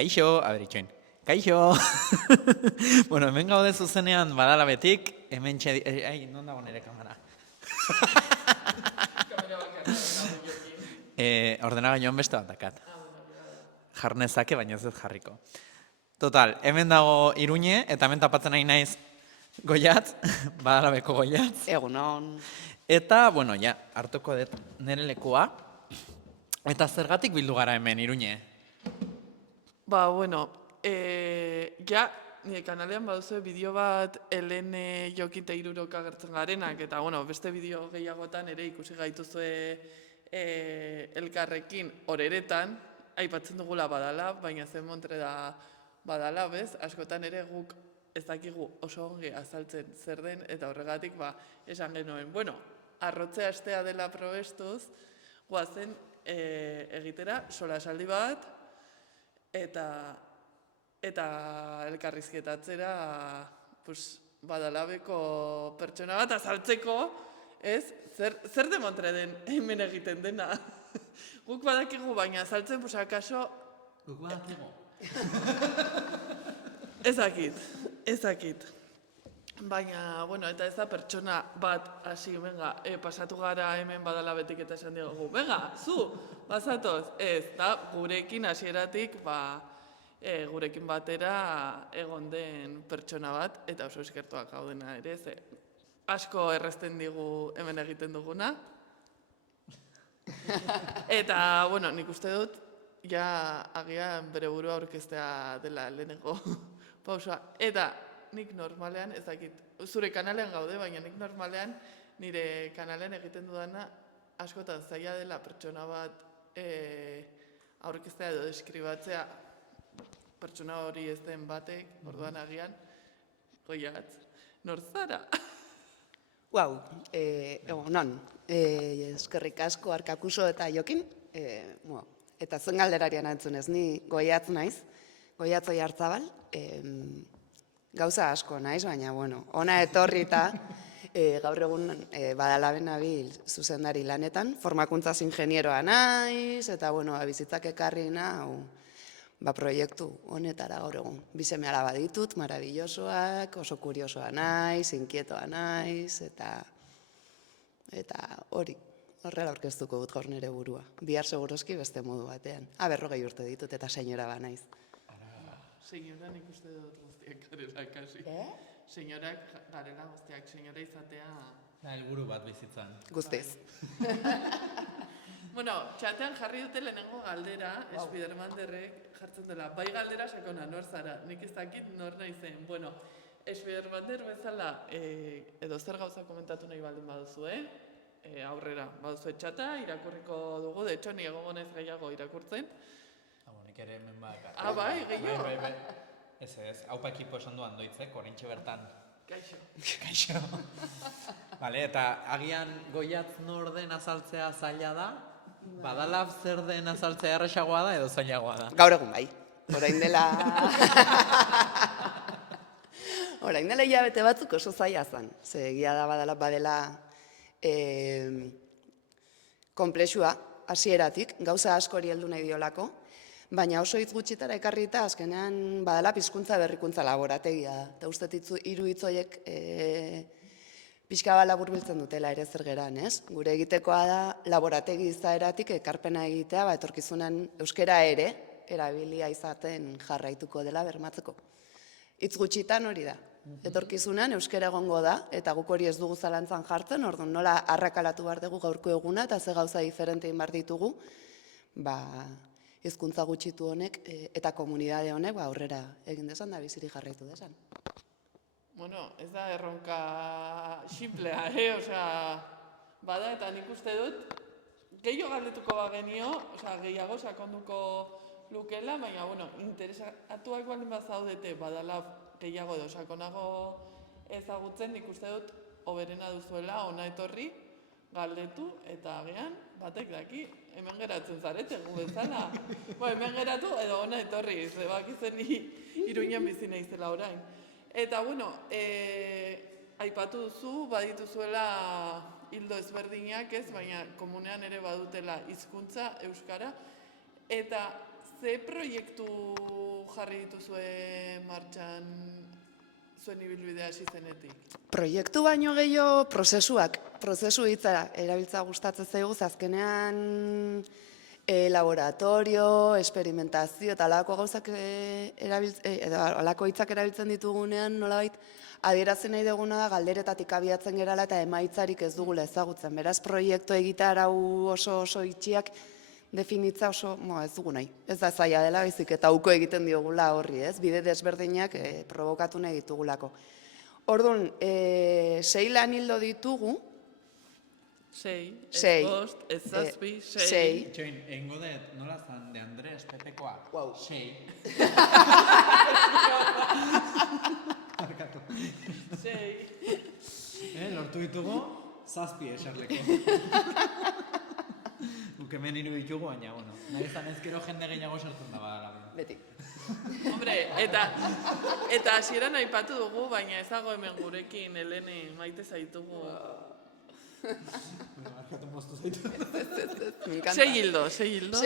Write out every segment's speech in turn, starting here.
Kaixo, a ber, itxoin. Kaixo! Bueno, hemen gaude zuzenean Badalabetik, hemen txedi... Ai, non dago nire kamera? Ordenagailuan beste bat dakat. Jarnezake, baina ez dut jarriko. Total, hemen dago Iruñe, eta hemen tapatzen nahi naiz Goiatz, Badalabeko Goiatz. Egunon. Eta, bueno, ja, hartuko dut nire lekua. Eta zergatik bildu gara hemen, Iruñe? Ba, bueno, ja, nire kanalean baduzu bideo bat Helen Jokita Irurok agertzen garenak, eta, bueno, beste bideo gehiagotan ere ikusi gaituzue elkarrekin horeretan, aipatzen dugula badala, baina zen montre da badala, bez? Askotan ere guk ez dakigu oso ongi azaltzen zer den, eta horregatik, ba, esan genuen, bueno, arrotze astea dela probestuz, guazen egitera solasaldi bat, eta elkarrizketatzera Badalabeko pertsona bat azaltzeko, ez? Zer demontre den hemen egiten dena? Guk badakigu, baina azaltzen, akaso... Guk badakigu. Ezakit. Baina, bueno, eta ez da pertsona bat hasi, venga, pasatu gara hemen Badalabetik eta esan diogu, venga, zu, bazatoz, ez, da, gurekin hasieratik, gurekin batera egon den pertsona bat, eta oso eskertuak gaudena ere, ze asko errezten digu hemen egiten duguna. Eta, bueno, nik uste dut, ja agian bere burua aurkeztea dela lehenengo pausa. Eta nik normalean, ez dakit, zure kanalean gaude, baina nik normalean nire kanalean egiten dudana askotan zaila dela pertsona bat aurkeztea edo deskribatzea pertsona hori ez den batek, orduan agian, Goiatz, nor zara? Guau, egunon, eskerrik asko Arkakuso eta Jokin, eta zuen galderarian antzunez, ni Goiatz naiz, Goiatz Oiartzabal, gauza asko naiz, baina, bueno, ona etorrita, gaur egun Badalaben nabil zuzendari lanetan, formakuntzaz ingenieroa naiz, eta, bueno, bizitzak ekarri nau, proiektu honetara gaur egun. Bi seme alaba ditut, marabillosoak, oso kuriosoa naiz, inkietoa naiz, eta hori, horrela aurkeztuko dut gaur nire burua. Bihar seguroski beste modu batean. 40 urte ditut eta senyora ba naiz. Senyora nik uste dut guztiak garela kasi. Senyorak garela guztiak, senyora izatea... Helburu bat bizitzan. Guztiz. Bueno, txatean jarri dute lehenengo galdera, Spidermanderrek jartzen dela, bai galdera sakona, nor zara, nik ez dakit nor nahi zen. Bueno, Spidermander bezala, edo zer gauza komentatu nahi baldin baduzu, aurrera, baduzu txata, irakurriko dugu, de hecho, ni egongo naiz gehiago irakurtzen. Nik ere hemen badaka. Bai, gehiago? Bai. Ez, haupa ekipo esan duan doitzek, oraintxe bertan. Kaixo. Vale, eta agian Goiatz nor den azaltzea zaila da? Badalab zer den azaltzea erresagoa da edo zailagoa da? Gaur egun bai. Orain dela hilabete batzuk oso zaila zen. Ze egia da Badalab badela konplexua, hasieratik, gauza askori heldu nahi diolako, baina oso hitz gutxitara ekarrita azkenean Badalab hizkuntza berrikuntza laborategia da. Eta uste hiru hitz horiek pixka bat laburbiltzen dutela ere zer geran, ez? Gure egitekoa da laborategi izaeratik ekarpena egitea, etorkizunan euskera ere erabilia izaten jarraituko dela bermatzeko. Hitz gutxitan hori da. Etorkizunan euskera egongo da, eta guk hori ez dugu zalantzan jartzen, orduan nola arrakalatu behar dugu gaurko eguna, eta ze gauza diferente behar ditugu, hizkuntza gutxitu honek eta komunidade honek aurrera egin desan da biziri jarraitu desan. Bueno, ez da erronka simplea, osea, bada eta nik uste dut, gehiago galdetuko bagenio, osea, gehiago sakonduko lukela, baina, bueno, interesatuak baldin bazaudete badala gehiago edo sakonago ezagutzen, nik uste dut, hoberena duzuela, ona etorri, galdetu, eta agian, batek daki, hemen geratzen zarete, gu bezala. Hemen geratu, edo ona etorri, zebak izen Iruñan bizi naizela orain. Eta, bueno, aipatu duzu, badituzuela hildo ezberdinak ez, baina komunean ere badutela hizkuntza, euskara, eta ze proiektu jarri dituzue martxan zuen ibilbidea hasi zenetik? Proiektu baino gehiago prozesuak, prozesu hitza erabiltza gustatzen zaigu, ze azkenean laboratorio, experimentazio eta halako gauzak edo halako hitzak erabiltzen ditugunean nolabait adieratzen nahi duguna da galderetatik abiatzen gerala eta emaitzarik ez dugula ezagutzen. Beraz, proiektu egitarau oso itxiak definitza oso ez dugu nahi. Ez da zaila dela, baizik eta uko egiten diogula horri, ez? Bide desberdinak provokatu nahi ditugulako. Orduan, 6 lan hildo ditugu. 6, ez Sei. 5, ez 7, 6. Sei. Itxoin, egingo dut, nola zan, de Andres, Pepekoa. Wow. 6. 6. Lortu ditugu, 7 eserleko. Guk hemen hiru ditugu, baina, bueno, nahi izan ezkero jende gehiago sartzen da badala. Beti. Hombre, eta hasieran aipatu dugu, baina ez dago hemen gurekin, Helene, maite zaitugu. Markatu moztu zaitu. Me encanta. 6 hildo, 6 hildo.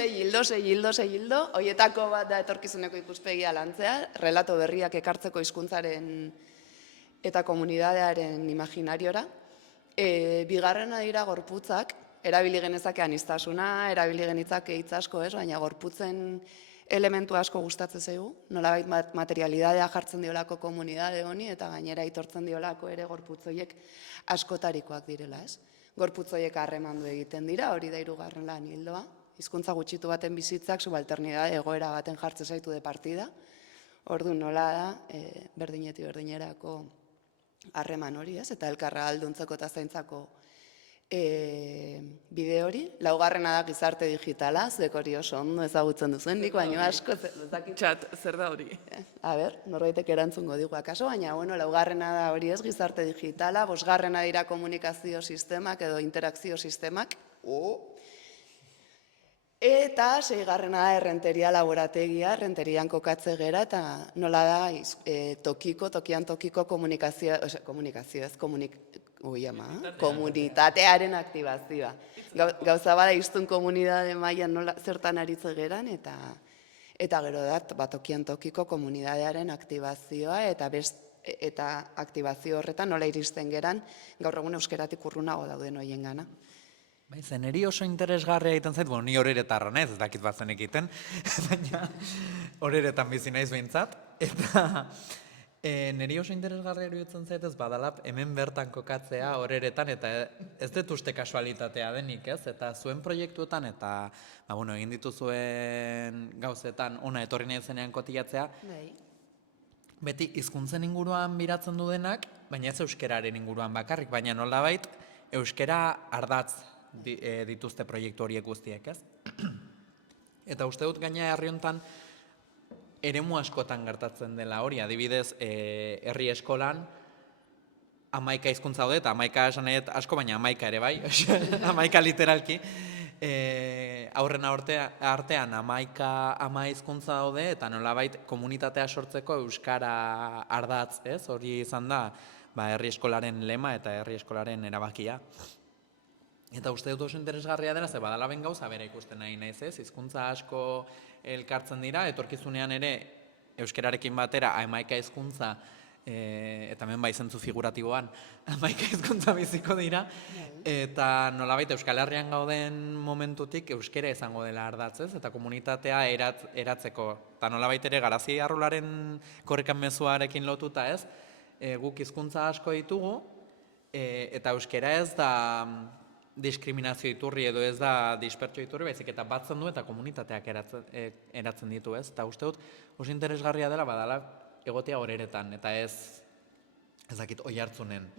6 hildo. Hoietako bat da etorkizuneko ikuspegia lantzea, relato berriak ekartzeko hizkuntzaren eta komunidadearen imaginariora. Bigarrena dira gorputzak, erabili genezake aniztasuna, erabili genitzake hitz asko, baina gorputzen elementu asko gustatzen zaigu, nolabait materialidadea jartzen diolako komunidade honi eta gainera aitortzen diolako ere gorputzoiek askotarikoak direla, ez? Gorputzoiek harremandu egiten dira, hori da 3. lan ildoa. Hizkuntza gutxitu baten bizitzak subalternidade egoera baten jartzen zaitu de partida. Orduan nola da, berdineti berdinerako harreman hori, ez? Eta elkarra alduntzeko eta zaintzako bide hori. 4. da gizarte digitala, zuek hori oso ondo ezagutzen duzuenik, baina asko Txat, zer da hori? A ber, norbaitek erantzungo digu akaso, baina, bueno, 4. da hori ez gizarte digitala, 5. dira komunikazio sistemak edo interakzio sistemak, eta 6. da errenteria laborategia, errenterian kokatze gera, eta nola da tokian tokiko komunikazio, ez komunitatearen aktibazioa. Gauza bada iztun komunidade mailan nola zertan aritze geran, eta gero da tokian tokiko komunidadearen aktibazioa, eta aktibazio horretan nola iristen geran, gaur egun euskeratik urrunago dauden hoien gana. Bai, zen eri oso interesgarria egiten zait, bueno, ni horeretarra naiz, ez dakit bazen egiten, baina horeretan bizi naiz behintzat, eta niri oso interesgarria iruditzen zait ez badalap hemen bertan kokatzea horeretan, eta ez dut uste kasualitatea denik, ez? Eta zuen proiektuetan, eta egin dituzuen gauzetan ona etorri nahi zenean kotilatzea, beti hizkuntzen inguruan biratzen du denak, baina ez euskeraren inguruan bakarrik, baina nolabait euskera ardatz dituzte proiektu horiek guztiek, ez? Eta uste dut gaina herri hontan eremu askotan gertatzen dela hori, adibidez, herri eskolan 11 hizkuntza daude, eta 11 esanet asko, baina 11 ere bai, 11 literalki, aurren artean 11 hizkuntza daude, eta nolabait komunitatea sortzeko euskara ardatz, ez? Hori izan da, herri eskolaren lema eta herri eskolaren erabakia. Eta uste dut oso interesgarria dela, ze badala ben gauza bera ikusten nahi naiz, ez? Hizkuntza asko elkartzen dira, etorkizunean ere euskerarekin batera 11 hizkuntza, eta hemen bai zentzu figuratiboan 11 hizkuntza biziko dira, eta nolabait Euskal Herrian gauden momentutik euskera izango dela ardatz, ez? Eta komunitatea eratzeko. Eta nolabait ere Garazi Arrularen korrikan mezuarekin lotuta, ez? Guk hizkuntza asko ditugu, eta euskera ez da diskriminazio iturri edo ez da dispertsio iturri, baizik eta batzen du eta komunitateak eratzen ditu, ez? Eta uste dut, oso interesgarria dela badala egotea horeretan, eta ez dakit oihartzunen.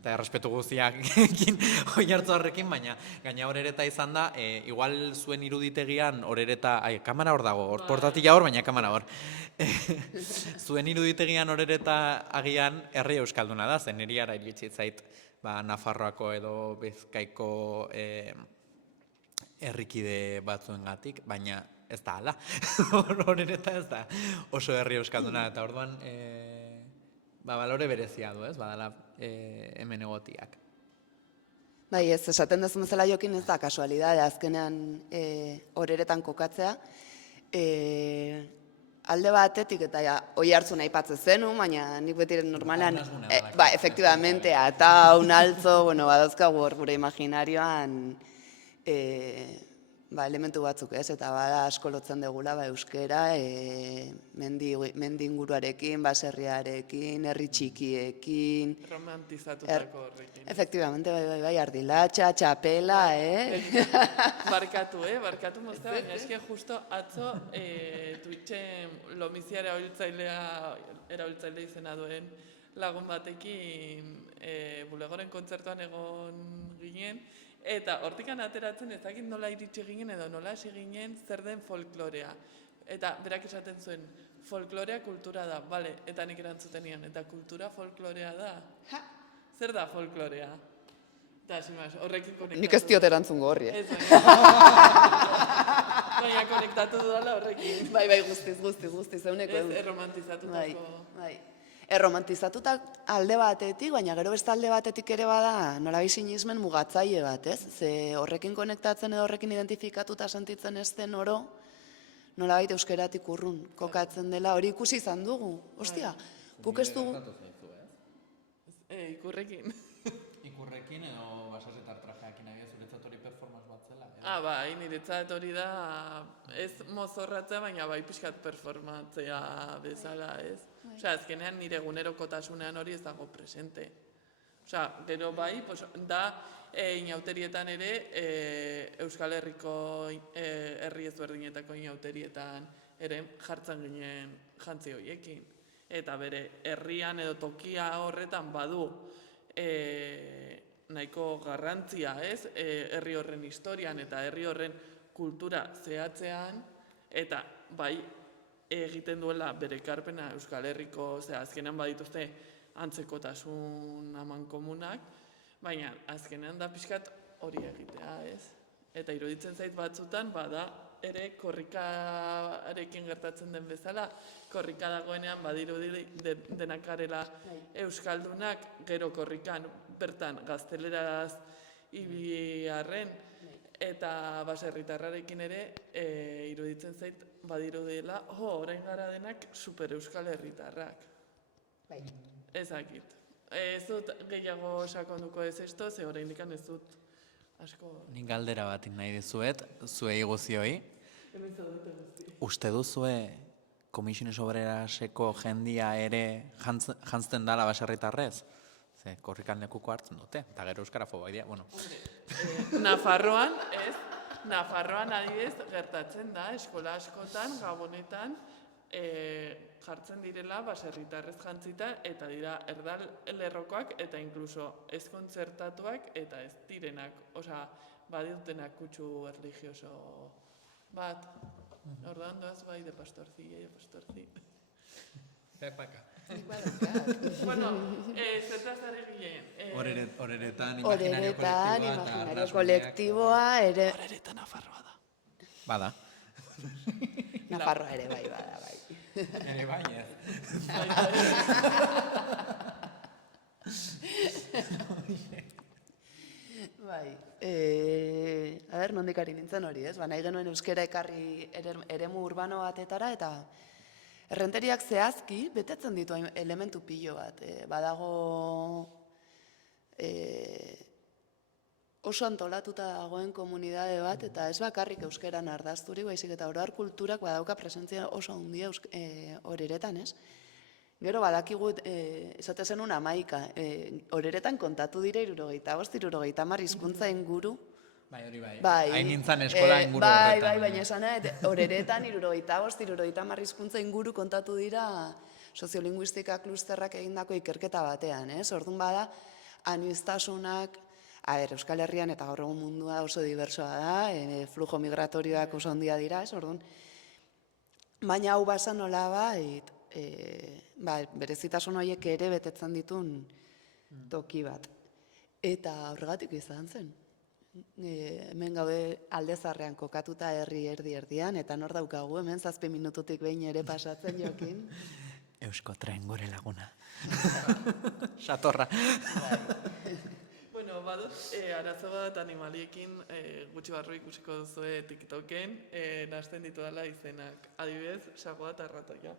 Eta errespetu guztiakin oihartzu horrekin, baina gaina horereta izan da, igual zuen iruditegian horereta, kamera hor dago, portatila hor, baina kamera hor. Zuen iruditegian horereta agian herri euskalduna da, zen niri ara iritsi zait, Nafarroako edo Bizkaiko herrikide batzuengatik, baina ez da hala. Horereta ez da oso herri euskalduna, eta orduan balore berezia du, ez? Badala hemen egotiak. Bai, ez esaten dezun bezala jokin ez da kasualidadea azkenean horeretan kokatzea. alde batetik, eta ja, oi hartzun aipatzen zenu, baina nik beti normalan, Arnasgune badaki. ba, efectivamente, ata un altzo, bueno, badauzkagu hor gure imaginarioan, ba, elementu batzuk ez, eta bada asko lotzen degula ba, euskera, mendi inguruarekin, baserriarekin, herri txikiekin, Romantizatutako horrekin. efectivamente, bai, ardilatxa, txapela, Barkatu moztea, baina eske justo atzo Twitchen lomiziara erabiltzaile izena duen lagun batekin bulegoren kontzertuan egon ginen, eta hortikan ateratzen ez dakit nola iritsi ginen edo nola hasi ginen zer den folklorea. Eta berak esaten zuen, folklorea kultura da, bale, eta nik erantzuten nian, eta kultura folklorea da. Zer da folklorea? Eta, simaz, horrekin konektatu. nik ez diot erantzungo horri, Ez, baina konektatu dudala horrekin. Bai, guztiz, euneko Ez, egun. erromantizatutako. Bai. Erromantizatuta alde batetik, baina gero beste alde batetik ere bada nolabait sinismen mugatzaile bat, ez? Ze horrekin konektatzen edo horrekin identifikatuta sentitzen ez den oro, nolabait euskeratik urrun kokatzen dela, hori ikusi izan dugu. Ostia, guk ez dugu... Ikurrekin. Ikurrekin edo baserritar trajeakin agia zuretzat hori performance bat zela. Bai, niretzat hori da, ez mozorratzea, baina bai pixkat performatzea bezala, ez? Osea, azkenean nire egunerokotasunean hori ez dago presente. Osea, gero bai, da inauterietan ere, Euskal Herriko herri ezberdinetako inauterietan ere jartzen ginen jantzi horiekin. Eta bere herrian edo tokia horretan badu nahiko garrantzia, ez? Herri horren historian eta herri horren kultura zehatzean, eta bai egiten duela bere ekarpena Euskal Herriko, azkenean badituzte antzekotasun amankomunak, baina azkenean da pixkat hori egitea, ez? Eta iruditzen zait batzutan, bada ere korrikarekin gertatzen den bezala, korrika dagoenean badirudi denak garela euskaldunak, gero korrikan bertan gazteleraz ibiarren, eta baserritarrarekin ere iruditzen zait badirudiela, orain gara denak super euskal herritarrak. Ezakit. Ez dut gehiago sakonduko ez esto, ze oraindik ez dut asko... Nik galdera bat nahi dizuet, zuei guzioi. Uste duzue Komisiones Obreraseko jendia ere jantzten dala baserritarrez? Ze, korrikan lekuko hartzen dute, eta gero euskarafoboa idea, bueno. Nafarroan, ez? Nafarroan adibidez gertatzen da, eskola askotan, gabonetan, jartzen direla baserritarrez jantzita, eta dira erdal lerrokoak, eta inkluso ez kontzertatuak, eta ez direnak, osea, badiutenak kutsu erligioso bat. Orduan doaz bai de pastorzi. Bueno, zertaz ari ginen. Horeretan, imaginario kolektiboa, ere... Horeretan Nafarroa da. Bada. Nafarroa ere bai, bada, bai. Ere bai, ez. Bai. A ber, nondik ari nintzen hori, ez? Nahi genuen euskera ekarri eremu urbano batetara, eta errenteriak zehazki betetzen ditu elementu pilo bat. Badago oso antolatuta dagoen komunidade bat, eta ez bakarrik euskeran ardazturi, baizik eta oroar kulturak badauka presentzia oso handia horeretan, ez? Gero badakigu, esate zenun 11, horeretan kontatu dira 75 hizkuntza inguru. Bai, hori bai. Hain nintzen eskola inguru horretan. Bai, baina esan, horeretan 75 hizkuntza inguru kontatu dira soziolinguistika klusterrak egindako ikerketa batean, ez? Orduan bada, aniztasunak, Euskal Herrian eta gaur egun mundua oso diversoa da, flujo migratorioak oso handia dira, ez? Orduan, baina hau basa nola bait, berezitasun horiek ere betetzen ditun toki bat. Eta horregatik izan zen. Hemen gaude Aldezarrean kokatuta herri erdian, eta nor daukagu hemen 7 minututik behin ere pasatzen jokin. Eusko tren gure laguna. Satorra. Bueno, badut, arazo bat animaliekin gutxi barru ikusiko duzue TikToken, nahasten ditu dela izenak. Adibidez, sagoa eta ratoia.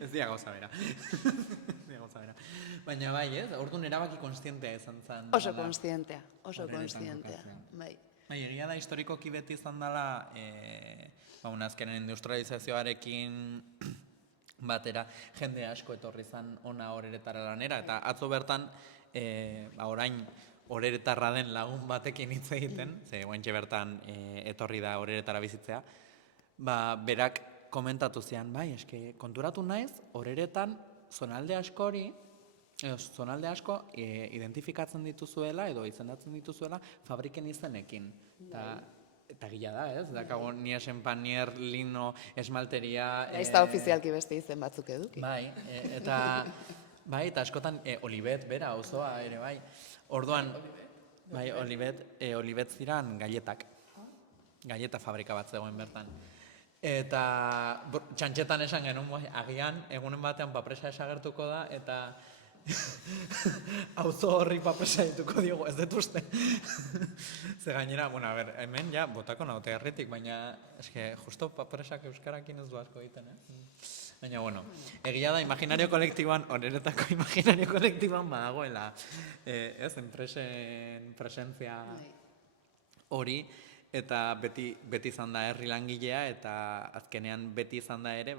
Ez dira gauza bera. Baina bai, ez? Orduan erabaki konstientea izan zen. Oso konstientea, oso Horretan konstientea. kokatzen. Bai. Bai, egia da historikoki beti izan dela, azkenen industrializazioarekin batera jende asko etorri zen ona horeretara lanera, eta atzo bertan, orain horeretarra den lagun batekin hitz egiten, ze guaintxe bertan etorri da horeretara bizitzea, berak komentatu zian, bai, eske konturatu naiz, horeretan zonalde asko identifikatzen dituzuela edo izendatzen dituzuela fabriken izenekin. Eta gila da, ez? Dakago Niesen Panier, Lino, Esmalteria... Ez da ofizialki beste izen batzuk eduki. Bai, eta askotan Olivet, bera, osoa ere, bai. Orduan, bai, Olivet ziran galletak. Galleta fabrika bat zegoen bertan. Eta txantxetan esan genuen, agian, egunen batean papresa esagertuko da, eta auzo horri papresa dituko diogu, ez dut uste. Ze gainera, hemen ja, botako naute herritik, baina eske, justo papresak euskarakin ez du asko egiten, Baina, egia da, imaginario kolektiboan, horeretako imaginario kolektiboan badagoela, enpresen presentzia hori, eta beti izan da herri langilea, eta azkenean beti izan da ere,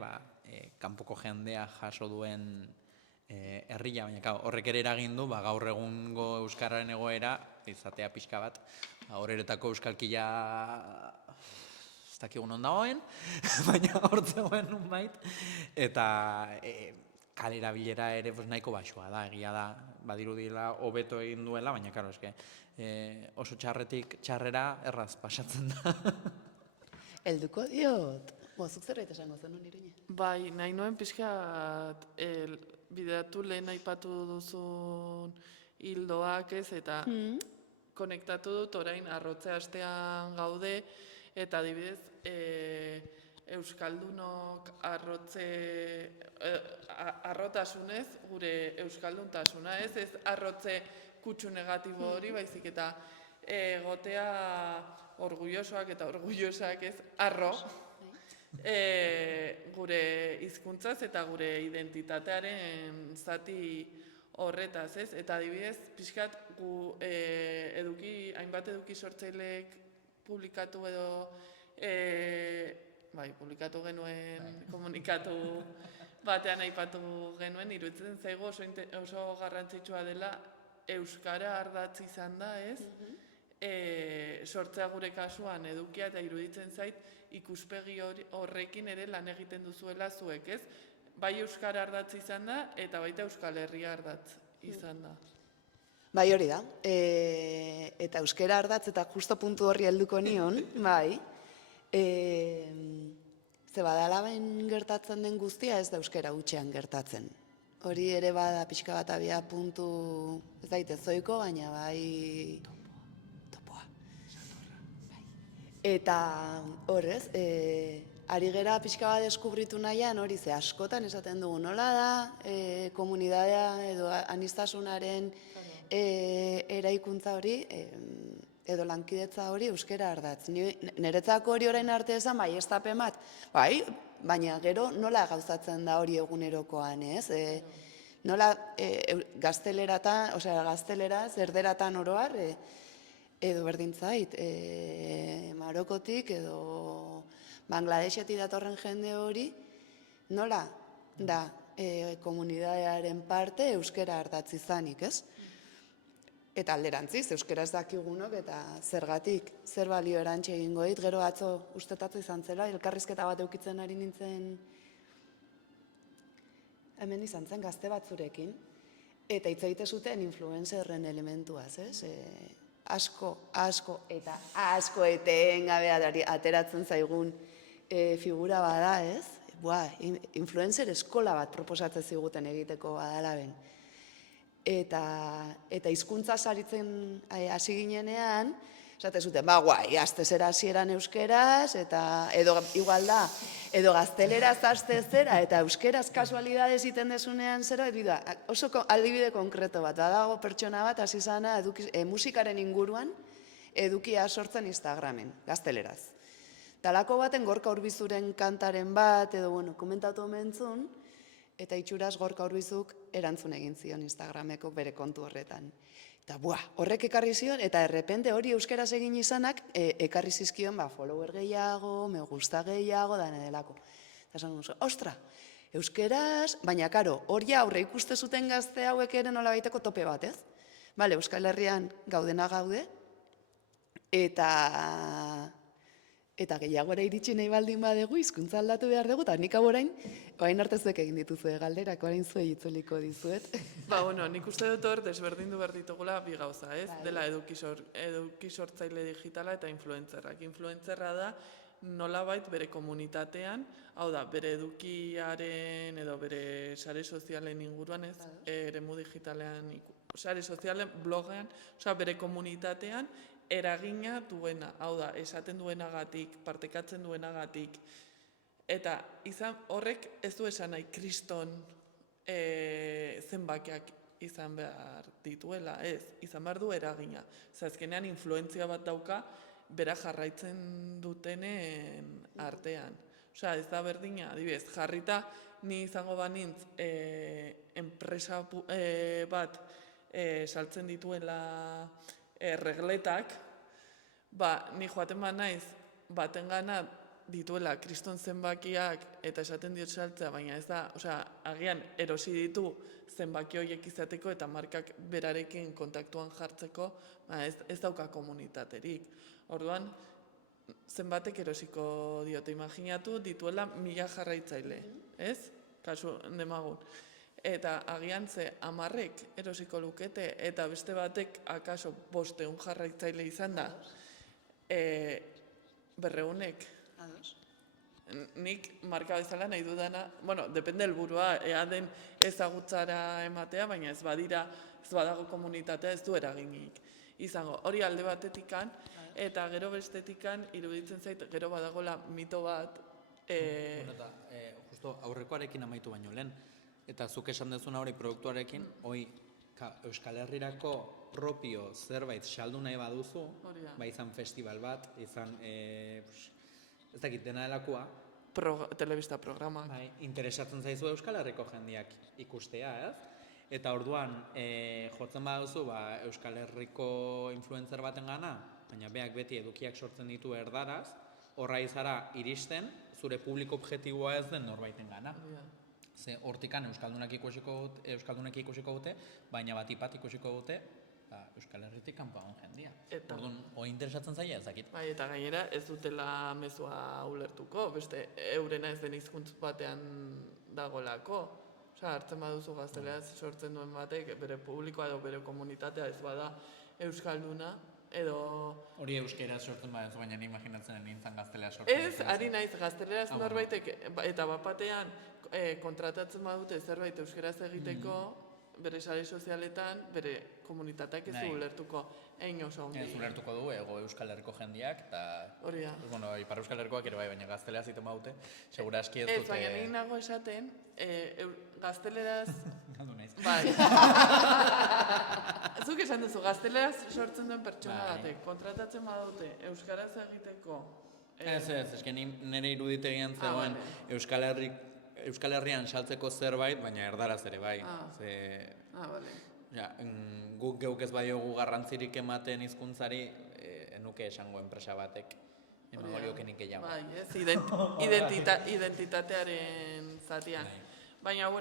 kanpoko jendea jaso duen herria, baina horrek ere eragin du, gaur egungo euskararen egoera, izatea pixka bat, horeretako euskalkia ez dakigun ondagoen, baina hor zegoen nunbait, eta kalera bilera ere nahiko baxua da, egia da, badirudila hobeto egin duela, baina karo, eske, oso txarretik txarrera erraz pasatzen da. Helduko diot. Zuk zerbait esango zenun Iruña? Bai, nahi nuen pixkat bideratu lehen aipatu duzun hildoak ez, eta konektatu dut orain arrotze astean gaude, eta adibidez, euskaldunok arrotasunez gure euskalduntasuna, ez arrotze kutsu negatibo hori, baizik eta egotea orgullosoak eta orgullosak ez arro, gure hizkuntzaz eta gure identitatearen zati horretaz, ez? Eta adibidez, pixkat gu hainbat eduki sortzaileek publikatu edo publikatu genuen komunikatu batean aipatu genuen, iruditzen zaigu oso garrantzitsua dela euskara ardatz izan da, ez? Sortzea gure kasuan edukia eta iruditzen zait ikuspegi horrekin ere lan egiten duzuela zuek, ez? Bai euskara ardatz izan da eta baita Euskal Herria ardatz izan da. Bai, hori da. Eta euskara ardatz eta justo puntu horri helduko nion, bai. Ze badala bain gertatzen den guztia ez da euskara hutsean gertatzen. Hori ere bada pixka bat abia puntu, ez daite zoiko, baina bai topoa. Eta horrez, ari gera pixka bat deskubritu nahian, hori ze askotan esaten dugu nola da, komunidadea edo anistasunaren eraikuntza hori, edo lankidetza hori euskara ardatz. Niretzako hori orain arte esan, bai, estapen bat, bai, baina gero nola gauzatzen da hori egunerokoan, ez? Nola gazteleratan, gazteleraz, erderatan oroar, edo berdintzait, Marokotik edo Bangladesetik datorren jende hori, nola da komunidadearen parte euskara ardatz izanik, ez? Eta alderantziz, euskaraz dakigunok eta zergatik, zer balio erantxe egingo dit, gero atzo ustetatu izan zela, elkarrizketa bat eukitzen ari nintzen, hemen izan zen gazte batzurekin, eta hitz egite zuten influencerren elementuaz, ez? Asko etengabe ateratzen zaigun figura bada, ez? Influencer eskola bat proposatzen ziguten egiteko badala ben. Eta hizkuntza saritzen hasi ginenean, esate zuten, ba, guai, astezera hasieran euskeraz, eta edo igual da, edo gazteleraz astezera, eta euskeraz kasualidades iten desunean zero, oso adibide konkreto bat, badago pertsona bat, hasi zana musikaren inguruan, edukia sortzen Instagramen, gazteleraz. Talako baten Gorka Urbizuren kantaren bat, edo, komentatu omentzun, eta itxuraz Gorka Urbizuk erantzun egin zion Instagrameko bere kontu horretan. Eta, horrek ekarri zion, eta errepente hori euskeraz egin izanak, ekarri zizkion, follower gehiago, me gusta gehiago, dane delako. Eta esan duzu, ostra, euskeraz, baina, karo, hori aurre ikuste zuten gazte hauek ere nola baiteko tope bat, ez? Bale, Euskal Herrian gaudena gaude, eta gehiagora iritsi nahi baldin badegu, hizkuntza aldatu behar dugu, eta nik hau orain arte zuek egin dituzue galderak, orain zuei itzuliko dizuet. Nik uste dut hor desberdindu behar ditugula bi gauza, ez? Dela eduki sortzaile digitala eta influentzerrak. Influentzerra da nolabait bere komunitatean, hau da, bere edukiaren edo bere sare sozialen inguruan, ez? Eremu digitalean, sare sozialen, blogean, bere komunitatean, eragina duena, hau da, esaten duenagatik, partekatzen duenagatik, eta horrek ez du esan nahi kriston zenbakiak izan behar dituela, ez, izan behar du eragina. Azkenean influentzia bat dauka bera jarraitzen dutenen artean. Ez da berdina, adibidez, jarrita ni izango banintz enpresa bat saltzen dituela regletak, ni joaten ba naiz batengana dituela kriston zenbakiak eta esaten diot saltzea, baina ez da, agian erosi ditu zenbaki horiek izateko eta markak berarekin kontaktuan jartzeko, ez dauka komunitaterik. Orduan, zenbatek erosiko diote, imaginatu dituela 1000 jarraitzaile, ez? Kasu demagun. Eta agian ze 10 erosiko lukete eta beste batek akaso 500 jarraitzaile izan da, 200. Nik marka bezala nahi dudana, depende helburua, ea den ezagutzara ematea, baina ez badago komunitatea ez du eraginik izango. Hori alde batetikan, eta gero bestetikan iruditzen zait, gero badagola mito bat. Justo aurrekoarekin amaitu baino lehen, eta zuk esan dezuna hori produktuarekin, Euskal Herrirako propio zerbait saldu nahi baduzu, izan festival bat, izan, ez dakit dena delakoa, telebista programak. Interesatzen zaizu Euskal Herriko jendeak ikustea, ez? Eta orduan, jotzen baduzu Euskal Herriko influencer baten gana, baina beak beti edukiak sortzen ditu erdaraz, horra izara iristen, zure publiko objektiboa ez den norbaiten gana. Ze hortikan Euskaldunak ikusiko dute, baina bat ikusiko dute Euskal Herritik kanpoan jendia. Orduan, hori interesatzen zaila ezakit. Eta gainera ez dutela mezua ulertuko, beste eurena ez den hizkuntz batean dagolako. Hartzen baduzu gazteleraz sortzen duen batek, bere publikoa edo bere komunitatea ez bada Euskalduna, edo... Hori euskeraz sortzen baduzu, baina imaginatzen nintzen gazteleraz sortzen. Ez, ari naiz gazteleraz norbaitek, eta bapatean kontratatzen badute zerbait euskeraz egiteko, bere sare sozialetan, bere komunitateak ez du ulertuko, egin oso ondi. Ez ulertuko du, ego Euskal Herriko jendiak, eta... Hori da. Ipar Euskal Herrikoak ere baina gazteleraz iten badute, segura aski ez dute... Ez, baina nik nago esaten, gazteleraz... Galdu naiz. Bai. Zuk esan duzu, gazteleraz sortzen duen pertsona batek, kontratatzen badute, euskaraz egiteko... Ez, nire iruditegian zegoen Euskal Herrian saltzeko zerbait, baina erdaraz ere bai. Bale. Guk geuk ez badiogu garrantzirik ematen hizkuntzari, enuke esango enpresa batek, emango liokenik gehiago. Bai, ez, identitatearen zatian. Baina,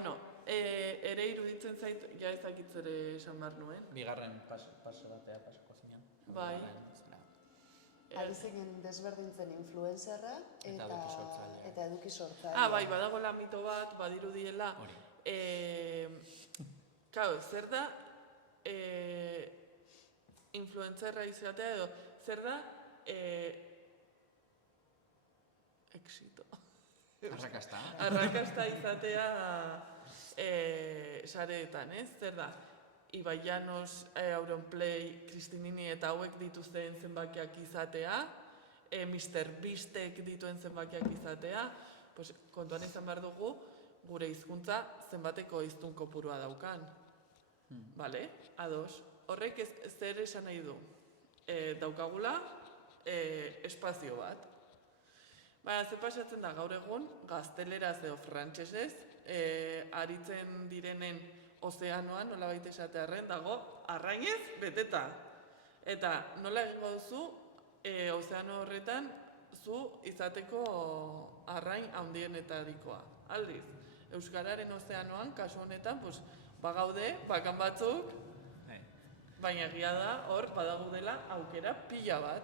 ere iruditzen zait, ja ezakitzere esan behar nuen. Bigarren paso batea pasako zinean. Bai. Ari zinen desberdintzen influenzerra eta eduki sortzailea. Bai, badagoela mito bat, badirudiela. Zer da influenzerra izatea edo, zer da exito. Arrakasta. Arrakasta izatea sareetan, ez? Zer da? Ibai Llanos, Auronplay, Kristinini eta hauek dituzten zenbakiak izatea, Mr. Beastek dituen zenbakiak izatea, pues, kontuan izan behar dugu, gure hizkuntza zenbateko hiztun kopurua daukan. Bale? Ados. Horrek zer esan nahi du? Daukagula espazio bat. Baina, ze pasatzen da gaur egun, gazteleraz edo frantsesez, aritzen direnen ozeanoan, nola baita esatearren, dago arrainez beteta. Eta nola egingo duzu, ozeano horretan, zu izateko arrain handienetarikoa. Aldiz, Euskararen ozeanoan, kasu honetan, bagaude, bakan batzuk, baina egia da, hor badagudela aukera pila bat.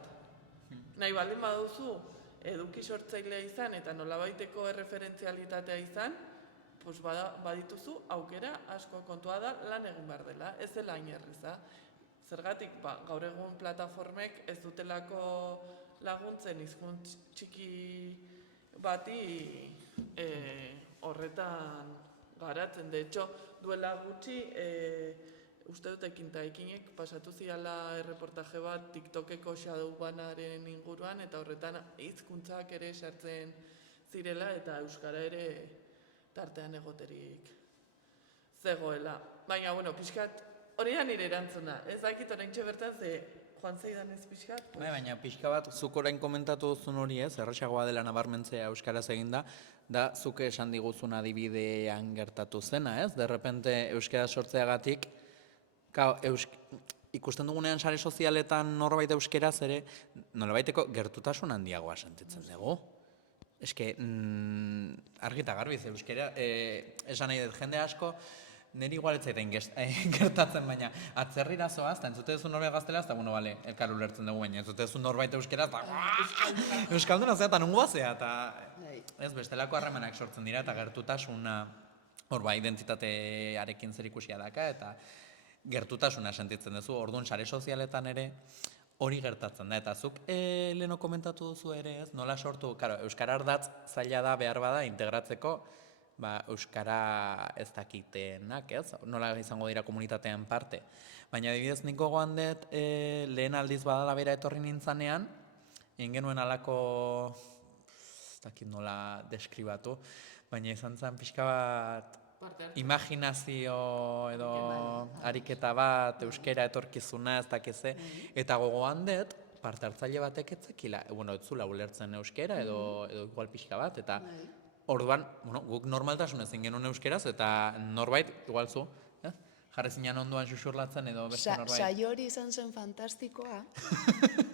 Nahi baldin baduzu, eduki sortzailea izan eta nolabaiteko erreferentzialitatea izan, badituzu aukera asko, kontua da lan egin behar dela, ez dela hain erreza. Zergatik, gaur egun plataformek ez dutelako laguntzen hizkuntz txiki bati horretan garatzen. De hecho, duela gutxi, uste dut ekinek pasatu ziala erreportaje bat TikTokeko shadowbanaren inguruan, eta horretan hizkuntzak ere sartzen zirela eta euskara ere tartean egoterik zegoela. Baina, pixkat, hori da nire erantzuna. Ez dakit oraintxe bertan ze joan zeidan ez pixkat? Baina pixka bat, zuk orain komentatu duzun hori ez, errasagoa dela nabarmentzea euskaraz eginda, da zuke esan diguzun adibidean gertatu zena, ez? Derrepente euskara sortzeagatik, ikusten dugunean sare sozialetan norbait euskeraz ere, nolabaiteko gertutasun handiagoa sentitzen dugu. Eske, argi eta garbiz, euskara, esan nahi dut, jende asko, niri igual ez zaiten gertatzen, baina atzerrira zoaz, eta entzute duzu norbait gaztelaz, eta bale, elkar ulertzen dugu, baina entzute duzu norbait euskeraz, eta euskalduna zea, eta nungoa zea, eta ez bestelako harremanak sortzen dira, eta gertutasuna, identitatearekin zer ikusia daka, eta gertutasuna sentitzen duzu, orduan sare sozialetan ere, hori gertatzen da, eta zuk leheno komentatu duzu ere ez, nola sortu, euskara ardatz zaila da behar bada integratzeko, euskara ez dakitenak, ez? Nola izango dira komunitatean parte. Baina adibidez nik gogoan dut lehen aldiz badala bera etorri nintzanean, egin genuen alako, ez dakit nola deskribatu, baina izan zen pixka bat imaginazio edo ariketa bat, euskera etorkizuna ez dakize, eta gogoan dut, parte hartzaile batek etzekila, ez zula ulertzen euskera edo igual pixka bat, eta orduan, guk normaltasunez genuen euskeraz, eta norbait, igual zu, jarri zinean onduan xuxurlatzen edo beste norbait. Saio hori izan zen fantastikoa.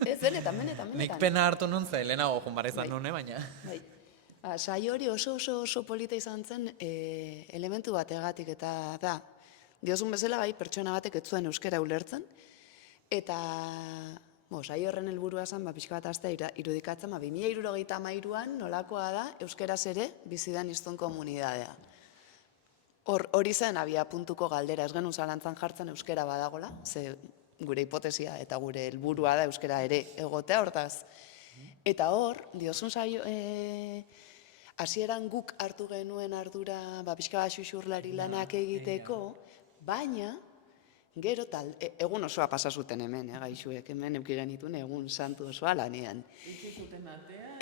Ez benetan. Nik pena hartu nun ze, lehenago junbara izan nune, baina. Saio hori oso polita izan zen elementu bategatik, eta da, diozun bezala pertsona batek ez zuen euskera ulertzen, eta saio horren helburua zen, pixka bat astea irudikatzen, 2063an nolakoa da euskeraz ere bizidan hiztun komunidadea. Hori zen abia puntuko galdera, ez genuen zalantzan jartzen euskera badagola, ze gure hipotesia eta gure helburua da euskera ere egotea hortaz. Eta hor, diozun saio, hasieran guk hartu genuen ardura pixka bat xuxurlari lanak egiteko, baina gero egun osoa pasa zuten hemen, gaixuek, hemen euki genituen egun santu osoa lanean. Itzi zuten atea,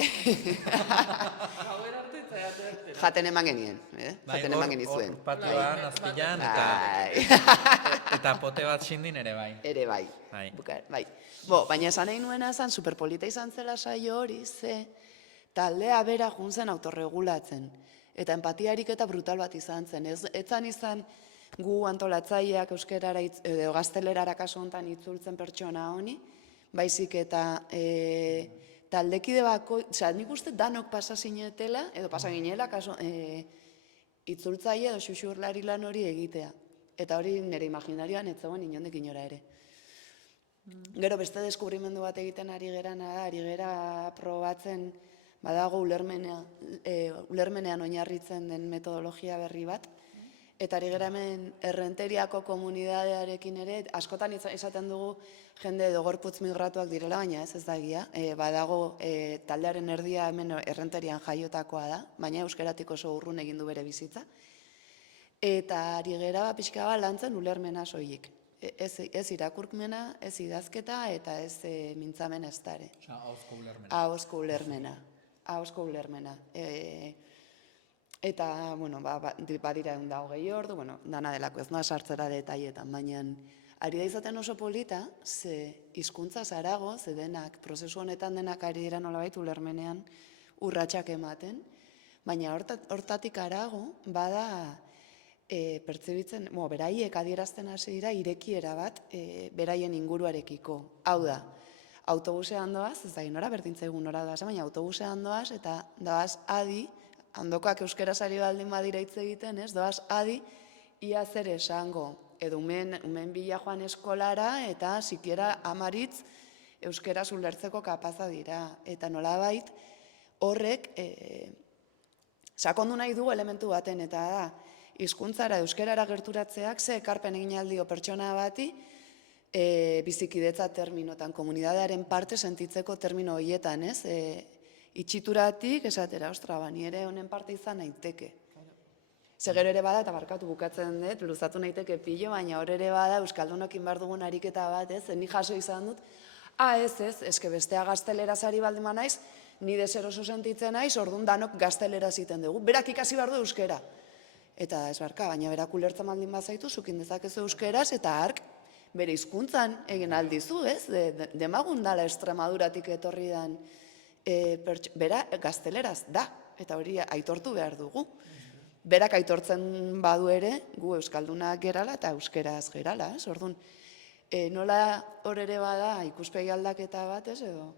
gauer arte eta arte. Jaten eman genien, jaten eman genizuen. Hor patioan, azpilan, eta pote bat xindin ere bai. Ere bai. Baina esan nahi nuena zen, superpolita izan zela saio hori, ze taldea bera jun zen autorregulatzen. Eta empatiarik eta brutal bat izan zen. Ez zan izan gu antolatzaileak euskerara edo gaztelerara kasu honetan itzultzen pertsona honi, baizik eta taldekide bako, nik uste danok pasa zinetela, edo pasa ginela itzultzaile edo xuxurlari lan hori egitea. Eta hori nire imaginarioan ez zegoen inondik inora ere. Gero beste deskubrimendu bat egiten ari gera probatzen badago ulermenean oinarritzen den metodologia berri bat, eta ari gera hemen errenteriako komunidadearekin ere, askotan esaten dugu jende edo gorputz migratuak direla, baina ez da egia, badago taldearen erdia hemen errenterian jaiotakoa da, baina euskeratik oso urrun egin du bere bizitza, eta ari gera pixka bat lantzen ulermena soilik. ez irakurkmena, ez idazketa eta ez mintzamen eztare. Osa, ahozko ulermena. Ahozko ulermena. Eta, bueno, badira 120 ordu, bueno, dana delako ez noa sartzera detaietan, baina ari da izaten oso polita, ze hizkuntza zarago, ze denak, prozesu honetan denak ari dira nolabait ulermenean urratsak ematen, baina hortatik harago, bada pertzebitzen, beraiek adierazten hasi dira irekiera bat beraien inguruarekiko. Hau da, autobusean doaz, ez da inora, berdintzaigun nora doaz, baina autobusean doaz, eta doaz adi, handokoak euskaraz ari baldin badira hitz egiten, ez, doaz adi, ia zer esango, edo umen bila joan eskolara, eta sikiera amaritz euskaraz ulertzeko kapaza dira. Eta nolabait, horrek sakondu nahi dugu elementu baten, eta da, hizkuntzara euskarara gerturatzeak ze ekarpen egin aldio pertsona bati bizikidetza terminotan, komunidadearen parte sentitzeko termino horietan, ez? Itxituratik esatera, ostra, ni ere honen parte izan naiteke. Ze gero ere bada, eta barkatu bukatzen dut, luzatu naiteke pilo, baina hor ere bada, Euskaldunokin behar dugun ariketa bat, ez? Ni jaso izan dut, eske bestea gazteleraz ari baldin naiz, ni deseroso sentitzen naiz, orduan danok gazteleraz iten dugu. Berak ikasi behar du euskera. Eta ez barka, baina berak ulertzen baldin bazaitu, zukin dezakezu euskeraz, eta ark bere hizkuntzan egin aldizu, ez? Demagun dala Extremaduratik etorri dan, bera gazteleraz da, eta hori aitortu behar dugu. Berak aitortzen badu ere, gu euskaldunak gerala eta euskeraz gerala, ez? Orduan, nola hor ere bada ikuspegi aldaketa bat, ez edo?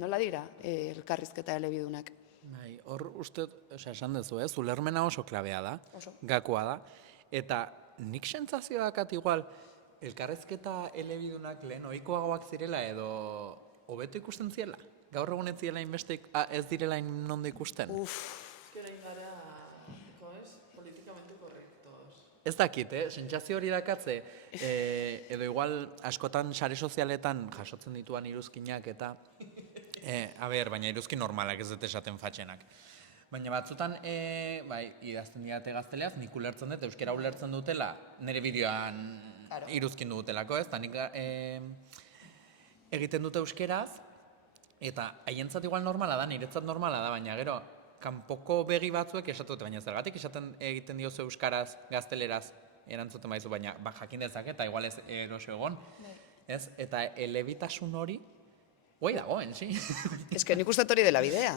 Nola dira elkarrizketa elebidunak? Bai, hor uste, esan dezu, ez? Ulermena oso klabea da, Oso. gakoa da, eta nik sentsazio dakat igual, elkarrizketa elebidunak lehen ohikoagoak zirela edo hobeto ikusten ziela? Gaur egun ez zirela inbeste, ez direla inondo ikusten? Euskera ingarea, politikamente correctos. Ez dakit, sentsazio hori dakatze, edo igual askotan sare sozialetan jasotzen dituan iruzkinak eta, baina iruzki normalak ez dut esaten fatxenak. Baina batzutan, idazten diate gazteleaz, nik ulertzen dut, euskera ulertzen dutela, nire bideoan iruzkin dutelako, ez? Eta nik egiten dute euskeraz, eta haientzat igual normala da, niretzat normala da, baina gero, kanpoko begi batzuek esatu dute, baina zergatik esaten egiten diozu euskaraz, gazteleraz, erantzuten baizu, baina jakin dezake, eta igual ez eroso egon, ez? Eta elebitasun hori, guai dagoen, sí? Ez que nik uste hori dela bidea.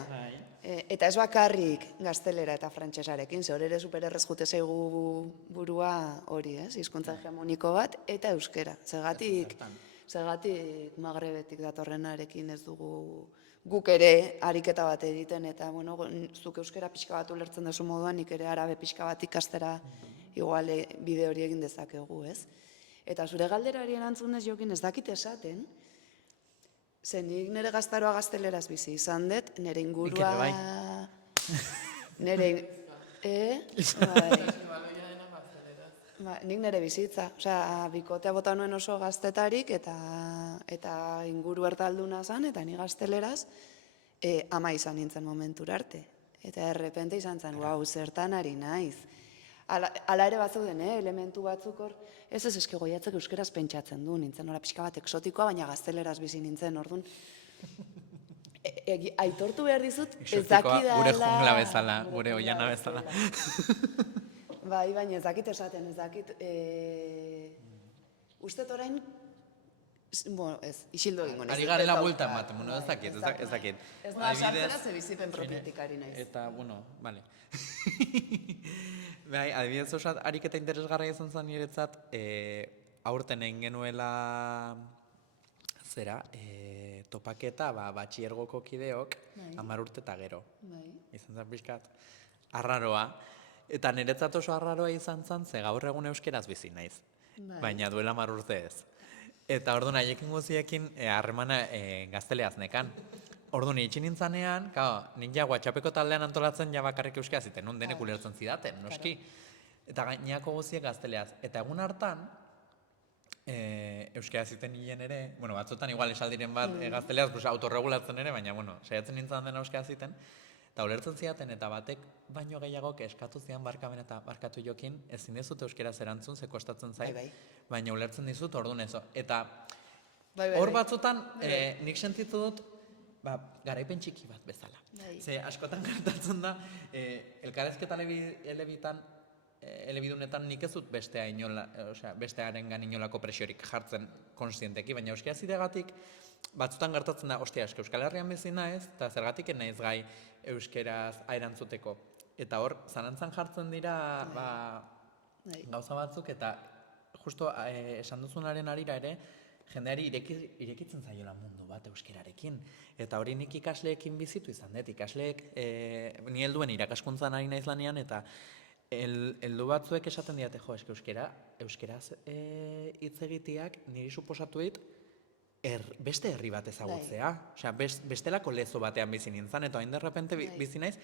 Eta ez bakarrik gaztelera eta frantsesarekin, ze hor ere supererrez jute zaigu burua hori, ez? Hizkuntza hegemoniko bat eta euskera. Zergatik Magrebetik datorrenarekin ez dugu guk ere ariketa bat egiten, eta, bueno, zuk euskera pixka bat ulertzen duzu moduan, nik ere arabe pixka bat ikastera igual bide hori egin dezakegu, ez? Eta zure galderari erantzunez jokin ez dakit esaten, zen nik nire gaztaroa gazteleraz bizi izan dut, nire ingurua... bai. Nire... Nik nire bizitza, bikotea bota nuen oso gaztetarik eta inguru erdalduna zan, eta ni gazteleraz ama izan nintzen momentura arte. Eta errepente izan zen, zertan ari naiz. Hala ere batzauden, elementu batzuk hor, ez eske goiatzek euskeraz pentsatzen du, nintzen ora pixka bat eksotikoa, baina gazteleraz bizi nintzen, orduan. Aitortu behar dizut, ez dakidala... Gure jungla bezala, gure oiana bezala. Bai, baina ez dakit esaten, ez dakit... Ustet orain... Bueno, ez, isildu egingo naiz. Ari garela buelta ematen, bueno, ez dakit. Ez noa sartzera ze bizipen propietikari naiz. Eta, bueno, bale. Bai, adibidez oso ariketa interesgarria izan zen niretzat, aurten egin genuela topaketa, batxiergoko kideok, 10 urte eta gero. Izan zen pixkat, arraroa. Eta niretzat oso arraroa izan zen, ze gaur egun euskeraz bizi naiz. Baina duela 10 urte ez. Eta orduan haiekin guziekin harremana gazteleaz nekan. Orduan itxin nintzanean, nik ja WhatsAppeko taldean antolatzen ja bakarrik euskera ziten, non denek ulertzen zidaten, noski. Eta gainako guziek gazteleaz. Eta egun hartan, euskera ziten hilen ere, batzutan igual esaldiren bat gazteleaz, autorregulatzen ere, baina, saiatzen nintzen dena euskera ziten. Eta ulertzen ziaten eta batek baino gehiagok eskatu zian barkamen eta barkatu jokin, ezin dizut euskeraz erantzun, ze kostatzen zait, Bai. baina ulertzen dizut orduan ezo. Eta Bai. hor batzutan nik sentitu dut garaipen txiki bat bezala. Bai. Ze askotan gertatzen da, elkarrezketa elebidunetan nik ez dut bestearengan inolako presiorik jartzen konsienteki, baina euskaraz ideagatik batzutan gertatzen da, Euskal Herrian bizi naiz, eta zergatik naiz gai euskeraz erantzuteko. Eta hor, zalantzan jartzen dira gauza batzuk, eta justo esan duzunaren arira ere, jendeari irekitzen zaiola mundu bat euskerarekin. Eta hori nik ikasleekin bizitu izan dut, ikasleek ni helduen irakaskuntzan ari naiz lanean, eta heldu batzuek esaten diate, euskeraz hitz egiteak niri suposatu dit beste herri bat ezagutzea. Osea, bestelako lezo batean bizi nintzen, eta hain derrepente bizi naiz,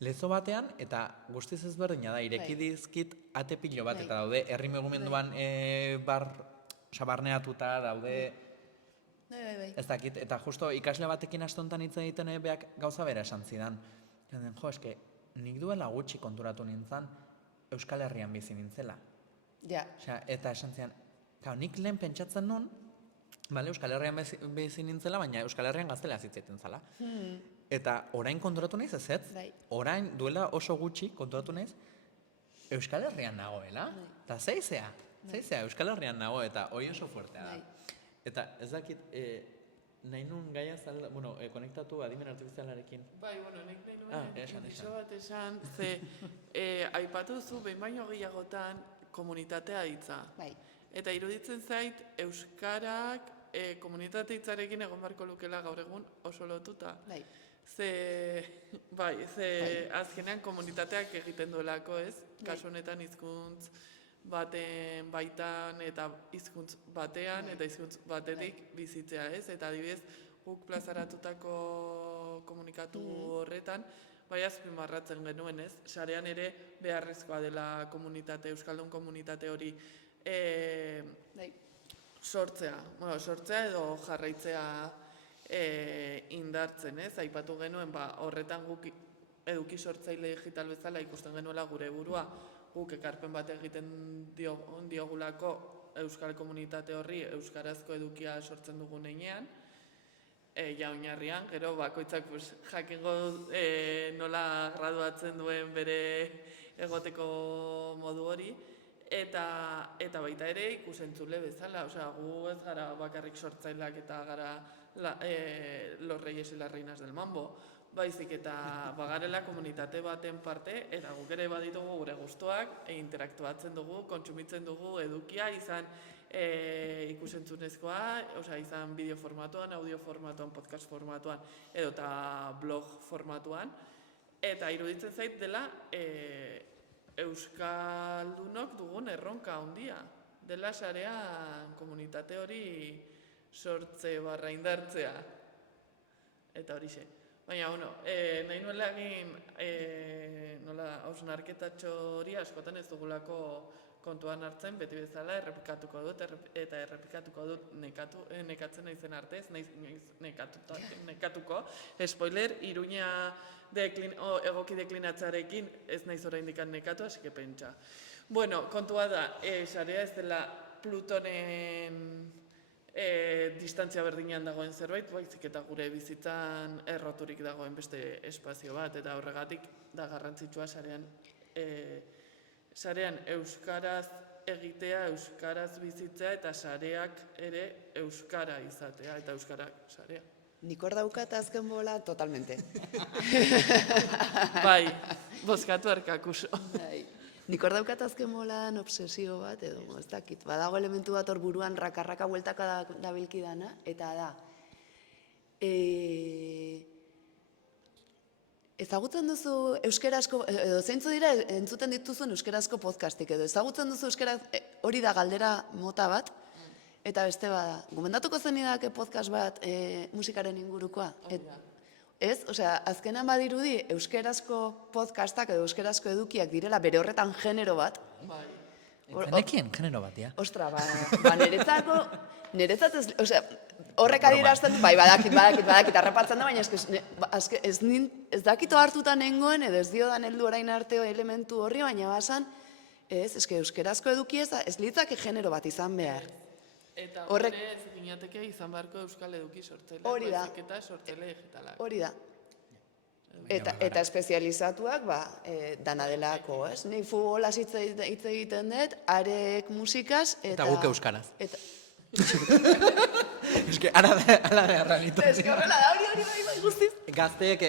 lezo batean, eta guztiz ezberdina da, ireki dizkit ate pilo bat, eta daude herri mugimenduan barneatuta daude, ez dakit, eta justo ikasle batekin astontan hitz egiten beak gauza bera esan zidan. Nik duela gutxi konturatu nintzen, Euskal Herrian bizi nintzela. Eta esan zidan, nik lehen pentsatzen nun, Euskal Herrian bizi nintzela, baina Euskal Herrian gaztelea zitzeiten zela. Eta orain konturatu naiz ez? Orain duela oso gutxi konturatu naiz, Euskal Herrian nagoela. Eta zeizea Euskal Herrian nago, eta hori oso fuertea da. Eta ez dakit, nahi nun gaia konektatu adimen artifizialarekin. Bai, nik nahi nuen iso bat esan, ze aipatu duzu behin baino gehiagotan komunitatea hitza. Eta iruditzen zait, euskarak komunitate hitzarekin egon barko lukela gaur egun oso lotuta. Ze azkenean komunitateak egiten duelako, ez? Kasu honetan hizkuntz baten baitan eta hizkuntz batean eta hizkuntz batetik bizitzea, ez? Eta adibidez, guk plazaratutako komunikatu horretan, azpimarratzen genuen, ez? Sarean ere beharrezkoa dela euskaldun komunitate hori sortzea edo jarraitzea indartzen, ez? Aipatu genuen, horretan guk eduki sortzaile digital bezala ikusten genuela gure burua, guk ekarpen bat egiten diogulako euskal komunitate horri euskarazko edukia sortzen dugun heinean, oinarrian, gero bakoitzak jakingo nola graduatzen duen bere egoteko modu hori, eta baita ere ikusentzule bezala, gu ez gara bakarrik sortzaileak eta gara los reyes y las reinas del mambo, baizik eta bagarela komunitate baten parte, eta guk ere baditugu gure gustuak, interaktuatzen dugu, kontsumitzen dugu edukia, izan ikusentzunezkoa, izan bideo formatuan, audio formatuan, podcast formatuan, edo eta blog formatuan, eta iruditzen zait dela euskaldunok dugun erronka handia, dela sarean komunitate hori sortze barra indartzea, eta horixe. Baina, nahi nuela egin hausnarketatxo hori askotan ez dugulako kontuan hartzen, beti bezala errepikatuko dut, eta errepikatuko dut nekatzen naizen arte, ez naiz nekatuko. Spoiler, Iruña egoki deklinatzarekin ez naiz oraindik nekatu, hasi que pentsa. Bueno, kontua da, sarea ez dela Plutonen distantzia berdinean dagoen zerbait, baizik eta gure bizitzan erroturik dagoen beste espazio bat, eta horregatik da garrantzitsua sarean euskaraz egitea, euskaraz bizitzea, eta sareak ere euskara izatea, eta euskarak sarea. Nik hor daukat azken bola totalmente. Bai, bozkatu arkakuso. Nik hor daukat azken bolan obsesio bat, edo, ez dakit, badago elementu bat hor buruan raka-raka bueltaka dabilki dana, eta da, ezagutzen duzu euskarazko, edo zeintzu dira entzuten dituzun euskarazko podcastik, edo ezagutzen duzu euskaraz, hori da galdera mota bat, eta beste bada, gomendatuko zenidake podcast bat musikaren ingurukoa? Ez, azkenan badirudi euskerazko podcastak edo euskerazko edukiak direla bere horretan genero bat. Bai. Zenekien genero bat, ja? Ostra, niretzat ez, horrek adierazten du, bai, badakit, arrapatzen da, baina ez dakito hartuta nengoen, edo ez diodan heldu orain arte elementu horri, baina basan, euskerazko eduki ez litzake genero bat izan behar. Eta Horrek- horre ez ginateke izan beharko euskal eduki sortzele, Hori da. baizik eta sortzele digitalak. Hori da. Eta espezializatuak, dana delako, ez? Nei futbolaz hitz egiten dut, arek musikaz, Eta guk euskaraz. Eta... Eske, ala da realitatea. Ez que horrela da, hori, bai, guztiz. Gazteek,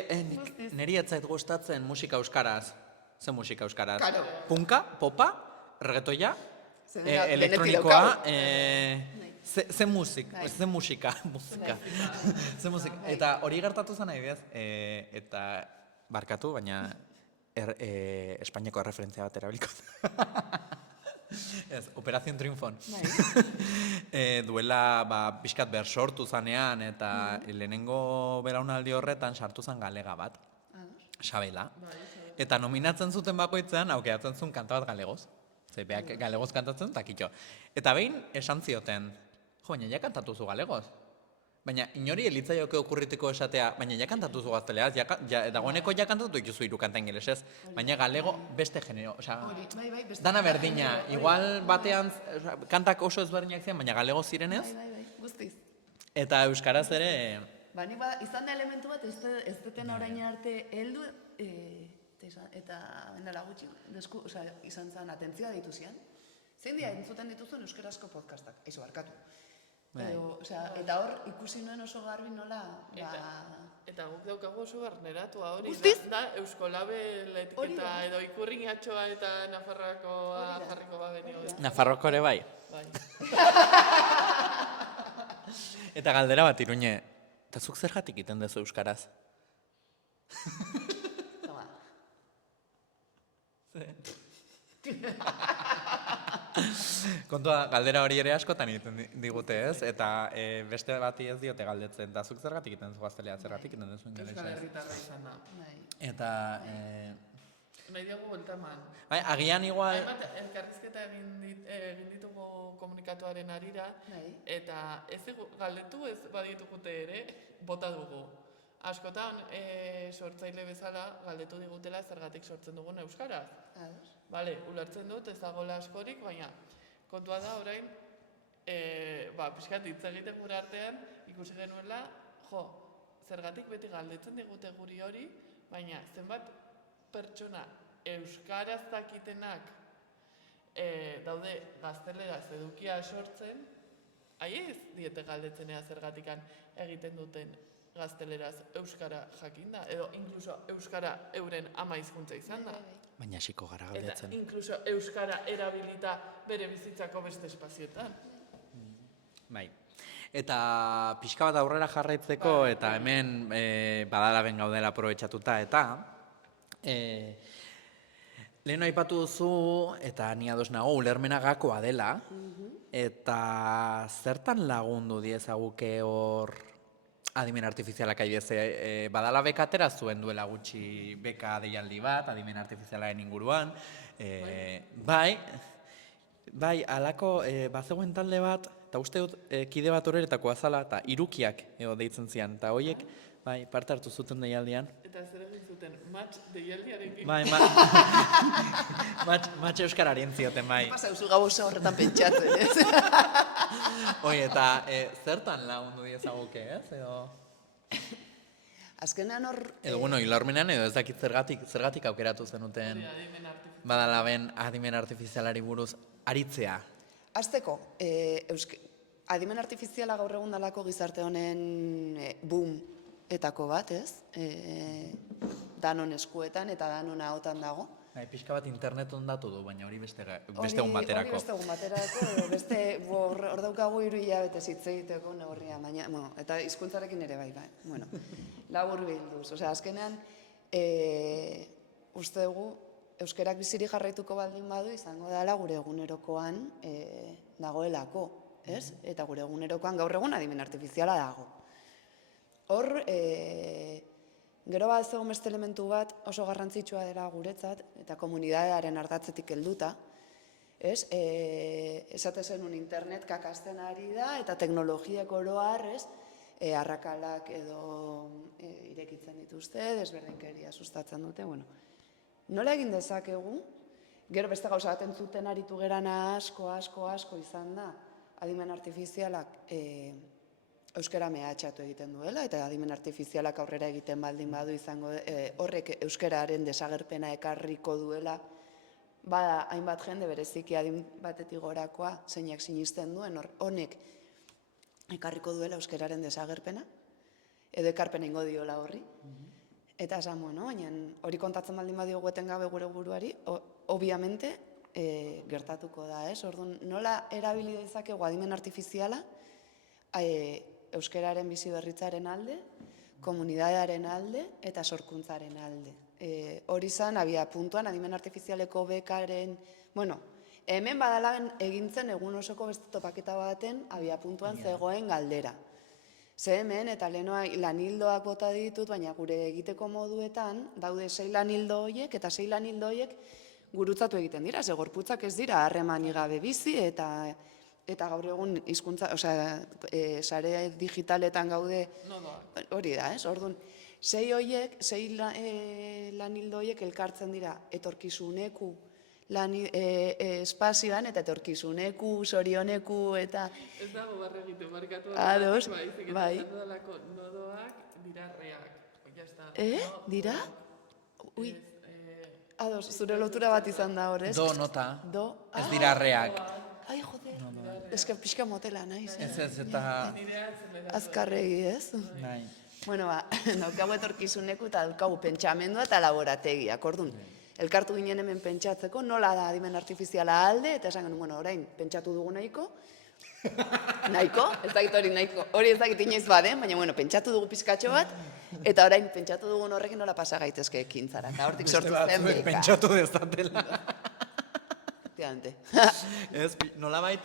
niri ez zait gustatzen musika euskaraz. Ze musika euskaraz? Claro. Punka, popa, reggaetoia, Zer dena, elektronikoa, denetik ze musika, ze musika. Ze musika. Eta hori gertatu zen nahi, eta barkatu, baina Espainiako referentzia bat erabilko. Ez, Operación Triunfon. Duela, pixkat behar sortu zanean, eta lehenengo belaunaldi horretan sartu zen galega bat, Xabela. Eta nominatzen zuten bakoitzean, aukeratzen zuen kanta bat galegoz. Ze, beak galegoz kantatzen, eta kitxo. Eta behin, esan zioten, jo, baina ja kantatu zu galegoz. Baina inori elitzaioke okurritiko esatea, baina ja kantatu zu gazteleaz, dagoeneko ja kantatu ikuzu 3 kanta ingelesez, baina galego beste genero, dana berdina, igual batean kantak oso ezberdinak ziren, baina galego zirenez, Bai, guztiz. eta euskaraz ere, Nik izan da elementu bat, ez deten orain arte heldu, eta bendala gutxi, izan zen atentzioa ditu zian. Zein dia entzuten dituzuen euskarazko podcastak, eizo barkatu. Eta hor ikusi nuen oso garbi nola... Eta guk daukagu oso barneratua hori. Guztiz? Da, Euskolabel etiketa edo Ikurriñatxoa eta Nafarroakoa jarriko bagenio. Nafarroko ere bai. Bai. Eta galdera bat Iruñe, eta zuk zergatik iten dezu euskaraz? Kontua, galdera hori ere askotan egiten digute ez, eta beste bati ez diote galdetzen, eta zuk zergatik egiten zu gaztelea, zergatik egiten duzu Euskal ingelesez. Herritarra izan da. Eta, Nahi diogu buelta eman. bai, agian igual, Hainbat elkarrizketa egin ditugu komunikatuaren arira, eta ez galdetu ez baditukute ere, bota dugu. Askotan, sortzaile bezala galdetu digutela zergatik sortzen dugun euskaraz. Bale, ulertzen dut ez dagoela askorik, baina kontua da orain, pixkat hitz egiten gure artean, ikusi genuela, zergatik beti galdetzen digute guri hori, baina zenbat pertsona euskaraz dakitenak daude gazteleraz edukia sortzen, haiez diete galdetzenea zergatikan egiten duten gazteleraz euskara jakinda, edo inkluso euskara euren ama hizkuntza izan da. baina hasiko gara Eta galdetzen. inkluso euskara erabilita bere bizitzako beste espazioetan. Bai. Eta pixka bat aurrera jarraitzeko, eta hemen badalaben gaudela aprobetxatuta, eta lehen aipatu duzu, eta ni ados nago, ulermena gakoa dela, eta zertan lagundu diezaguke hor adimen artifizialak adibidez, badala beka atera zuen duela gutxi beka deialdi bat, adimen artifizialaren inguruan, bai, alako, bazegoen talde bat, eta uste dut kide bat horretakoa zala, eta irukiak deitzen zian, eta horiek, bai, parte hartu zuten deialdian. Eta zer egin zuten, match deialdiarekin. Bai, matx euskararien zioten, bai. Pasa, eusu gauza horretan pentsatzen, ez? Eta zertan lagundu diezaguke, ez? Azkenean hor... Edo, bueno, ilarmenean edo ez dakit zergatik aukeratu zenuten badalaben adimen artifizialari buruz aritzea. Azteko, adimen artifiziala gaur egun dalako gizarte honen boom etako bat, ez? Danon eskuetan eta danon ahotan dago. Pixka bat internet ondatu du, baina hori beste egun baterako. Hori beste egun baterako, beste hor daukagu 3 hilabete hitz egiteko neurria, baina, eta hizkuntzarekin ere bai, bueno, labur bilduz. Osea, azkenean, uste dugu, euskerak biziri jarraituko baldin badu izango dela gure egunerokoan dagoelako, ez? Eta gure egunerokoan gaur egun adimen artifiziala dago. Hor, gero bat zegoen beste elementu bat oso garrantzitsua dela guretzat, eta komunidadearen ardatzetik helduta, ez? Esate zenun internet kakazten ari da, eta teknologiak oro har, ez? arrakalak edo irekitzen dituzte, desberdinkeria sustatzen dute, bueno. Nola egin dezakegu, gero beste gauza bat entzuten aritu gerana asko izan da, adimen artifizialak euskara mehatxatu egiten duela, eta adimen artifizialak aurrera egiten baldin badu izango horrek euskararen desagerpena ekarriko duela, bada hainbat jende bereziki adin batetik gorakoa, zeinak sinisten duen, honek ekarriko duela euskararen desagerpena, edo ekarpena ingo diola horri. Eta esan, bueno, baina hori kontatzen baldin badiogu etengabe gure buruari, obviamente gertatuko da, ez? Orduan, nola erabili dezakegu adimen artifiziala euskararen bizi berritzaren alde, komunidadearen alde eta sorkuntzaren alde. Hori zan, abia puntuan, adimen artifizialeko bekaren, bueno, hemen badalaben egintzen egun osoko beste topaketa baten abia puntuan zegoen galdera. Ze hemen, eta lehenoa lanildoak bota ditut, baina gure egiteko moduetan, daude 6 lanildo horiek, eta 6 lanildo horiek gurutzatu egiten dira, ze gorputzak ez dira harremanik gabe bizi, eta gaur egun hizkuntza, sare digitaletan gaude, hori da, ez? Orduan, 6 lanildo horiek elkartzen dira etorkizuneku espazioan eta etorkizuneku, zorioneku eta... Ez dago barre egiten, markatu Ados, bai. Eta dalako nodoak dira reak. Dira? Ui, ados, zure lotura bat izan da hor, ez? Do, nota. Do. Ez dira reak. Ai, jode. Ez que pixka motela naiz. Ez eta... Azkarregi, ez? Nahi. Bueno, daukagu etorkizuneku eta daukagu pentsamendua eta laborategiak, orduan. Elkartu ginen hemen pentsatzeko, nola da adimen artifiziala alde, eta esan genuen, bueno, orain, pentsatu dugu nahiko, ez dakit hori nahiko, hori ez dakit inoiz baden, baina, bueno, pentsatu dugu pizkatxo bat, eta orain, pentsatu dugun horrekin nola pasa gaitezke ekintzara, eta hortik sortu zen beka. Pentsatu dezatela. Efectivamente. Ez, nolabait,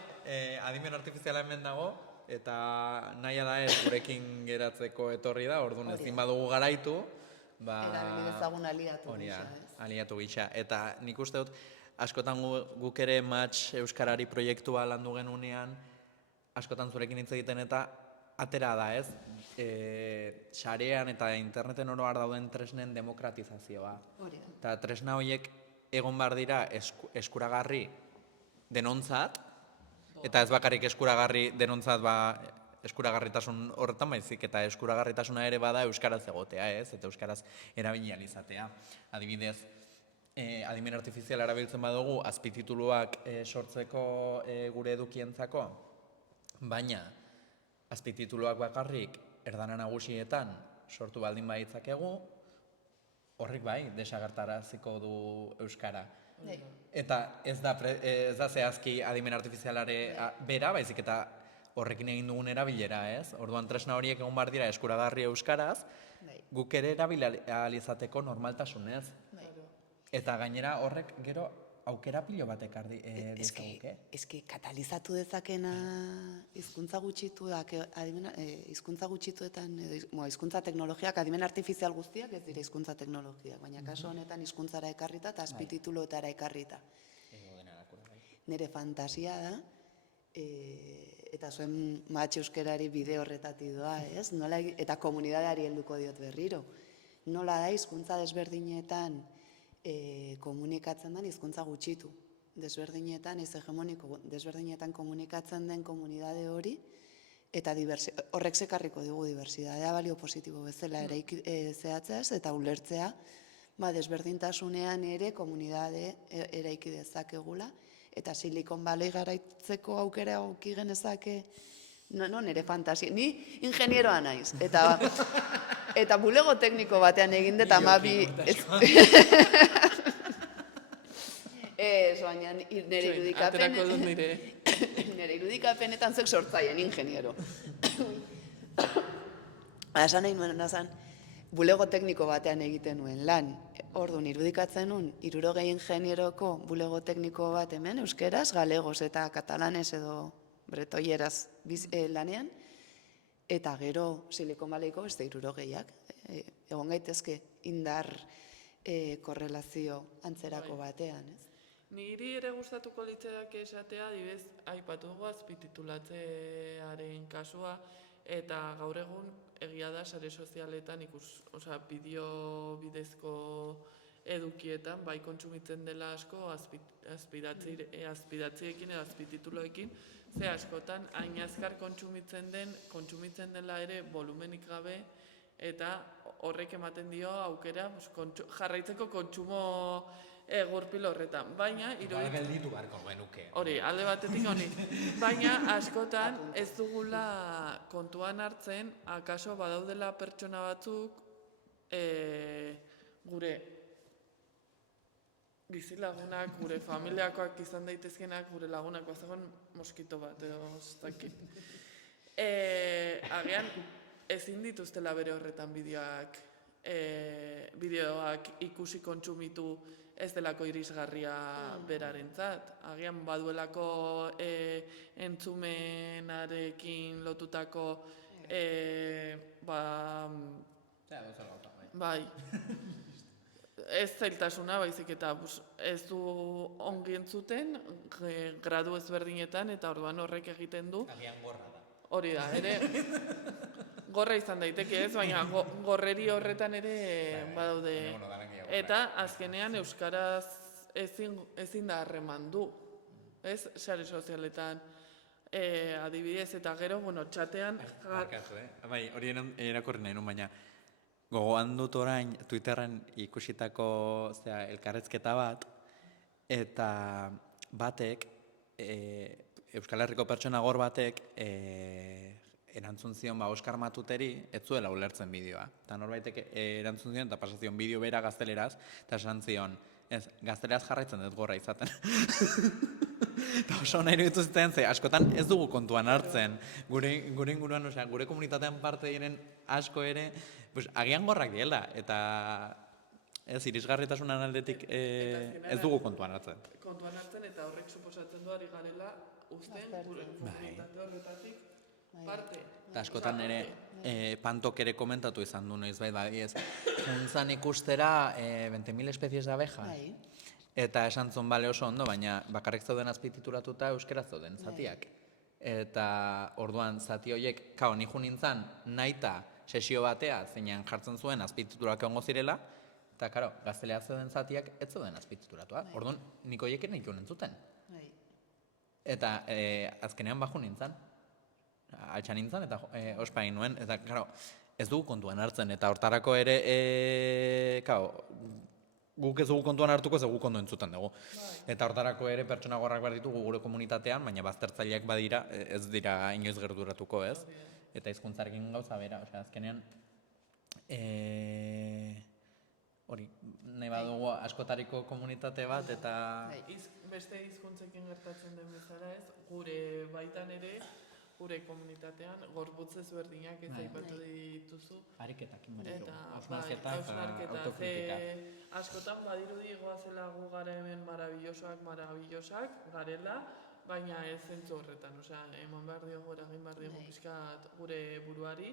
adimen artifiziala hemen dago, eta nahia da ez gurekin geratzeko etorri da, orduan ezin badugu garaitu, Erabili dezagun aliatu gisa, ez? Aliatu gisa. Eta nik uste dut, askotan guk ere Match Euskarari proiektua landu genunean, askotan zurekin hitz egiten eta atera da, ez? Sarean eta interneten oro har dauden tresnen demokratizazioa. Hori da. Eta tresna horiek egon behar dira eskuragarri denontzat, eta ez bakarrik eskuragarri denontzat eskuragarritasun horretan baizik, eta eskuragarritasuna ere bada euskaraz egotea, ez? Eta euskaraz erabili ahal izatea. Adibidez, adimen artifiziala erabiltzen badugu azpitituluak sortzeko gure edukientzako, baina azpitituluak bakarrik erdana nagusietan sortu baldin baditzakegu, horrik bai, desagertaraziko du euskara. Eta ez da zehazki adimen artifizialare bera, baizik eta horrekin egin dugun erabilera, ez? Orduan tresna horiek egon behar dira eskuragarri euskaraz, guk ere erabili ahal izateko normaltasunez. Eta gainera horrek gero aukera pilo bat ekarri dezaguke. Eski katalizatu dezakena hizkuntza gutxituetan, hizkuntza teknologiak, adimen artifizial guztiak ez dira hizkuntza teknologiak, baina kasu honetan hizkuntzara ekarrita eta azpitituluetara ekarrita. Nire fantasia da, eta zuen Match Euskarari bide horretatik doa, ez? Eta komunidadeari helduko diot berriro. Nola da hizkuntza desberdinetan komunikatzen den hizkuntza gutxitu. Desberdinetan, ez hegemoniko, desberdinetan komunikatzen den komunidade hori, eta horrek zekarriko dugu diversidadea balio positibo bezala zehatzeaz eta ulertzea, desberdintasunean ere komunidade eraiki dezakegula, eta Silicon Valley garaitzeko aukera auki genezake, nire fantasia, ni ingenieroa naiz, eta bulego tekniko batean egin dut amabi... Ez, baina nire irudikapenetan zek sortzaien ingeniero. Esan nahi nuen, bulego tekniko batean egiten nuen lan. Orduan, irudikatzen nuen, 60 ingenieroko bulego tekniko bat hemen, euskeraz, galegoz eta katalanez edo bretoieraz lanean, eta gero Silicon Valleyko beste 60ak. Egon gaitezke indar korrelazio antzerako batean, ez? Niri ere gustatuko litzaidake esatea, adibidez, aipatu dugu azpititulatzearen kasua, eta gaur egun egia da sare sozialetan bideo bidezko edukietan, bai kontsumitzen dela asko azpidatziekin edo azpitituloekin, ze askotan hain azkar kontsumitzen dela ere volumenik gabe, eta horrek ematen dio aukera jarraitzeko kontsumo gurpil horretan. Baina, gelditu beharko genuke. hori, alde batetik honi. Baina, askotan ez dugula kontuan hartzen, akaso badaudela pertsona batzuk gure bizilagunak, gure familiakoak izan daitezkenak, gure lagunak bazagoen moskito bat, edo ez dakit. Agian, ezin dituztela bere horretan bideoak ikusi kontsumitu ez delako irisgarria berarentzat. Agian baduelako entzumenarekin lotutako bai, ez zailtasuna, baizik eta ez du ongi entzuten, gradu ezberdinetan, eta orduan horrek egiten du. Agian gorra da. Hori da, ere, gorra izan daiteke ez, baina gorreri horretan ere badaude. Eta azkenean euskaraz ezin da harreman du, ez, sare sozialetan adibidez, eta gero, txatean... Bai, hori erakorri nahi nun, baina gogoan dut orain Twitterren ikusitako elkarrezketa bat, eta batek, Euskal Herriko pertsona gor batek, erantzun zion Oskar Matuteri, ez zuela ulertzen bideoa. Eta norbaitek erantzun zion, eta pasazion bideo bera gazteleraz, eta esan zion, ez, gazteleraz jarraitzen dut gorra izaten. Eta oso nahi iruditu zitzen, ze askotan ez dugu kontuan hartzen. Gure inguruan, gure komunitatean parte diren asko ere, agian gorrak diela, eta ez, irisgarritasunan aldetik ez dugu kontuan hartzen. Kontuan hartzen, eta horrek suposatzen du ari garela, usten, gure komunitate horretatik, parte. Eta askotan ere, Pantok ere komentatu izan du noiz, ez, juntzan ikustera 20.000 espezies de abeja. Eta esan zuen bale oso ondo, baina bakarrik zauden azpititulatuta euskeraz zauden zatiak. Eta orduan zati horiek, nijo nintzen nahita sesio batea zeinan jartzen zuen azpititulak egongo zirela, eta gaztelea zauden zatiak ez zauden azpititulatua. Orduan nik horiek nahi entzuten. Eta azkenean baju nintzen. Altxa nintzen eta ospa egin nuen, eta ez dugu kontuan hartzen, eta hortarako ere, guk ez dugu kontuan hartuko, ez dugu kontu entzuten dugu. Eta hortarako ere pertsona gorrak behar ditugu gure komunitatean, baina baztertzaileak badira, ez dira inoiz gerturatuko, ez? Eta hizkuntzarekin gauza bera, azkenean, hori, nahi badugu askotariko komunitate bat, eta... Beste hizkuntzekin gertatzen den bezala ez, gure baitan ere, gure komunitatean, gorputz ezberdinak ez aipatu dituzu. Ariketak, hausnarketa eta autokritika. Askotan badirudi goazela gu gara hemen marabillosak, garela, baina ez zentzu horretan. Eman behar diogu, eragin behar diogu pixkat gure buruari,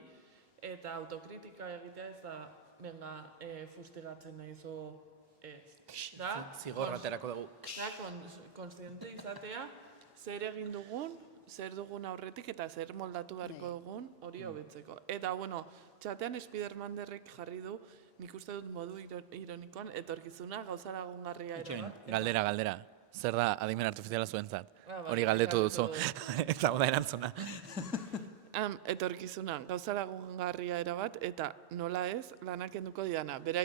eta autokritika egitea ez da, benga, fustigatzen nahi zo ez. Zigorra aterako dugu. Da, konstiente izatea, zer egin dugun, zer dugun aurretik eta zer moldatu beharko dugun hori hobetzeko. Eta, txatean Spidermanderrek jarri du, nik uste dut modu ironikoan, etorkizuna gauza lagungarria ere bat. Galdera. Zer da adimen artifiziala zuentzat? Hori galdetu duzu. Eta da erantzuna. Etorkizuna gauza lagungarria erabat, eta nola ez, lanak enduko diana. Bera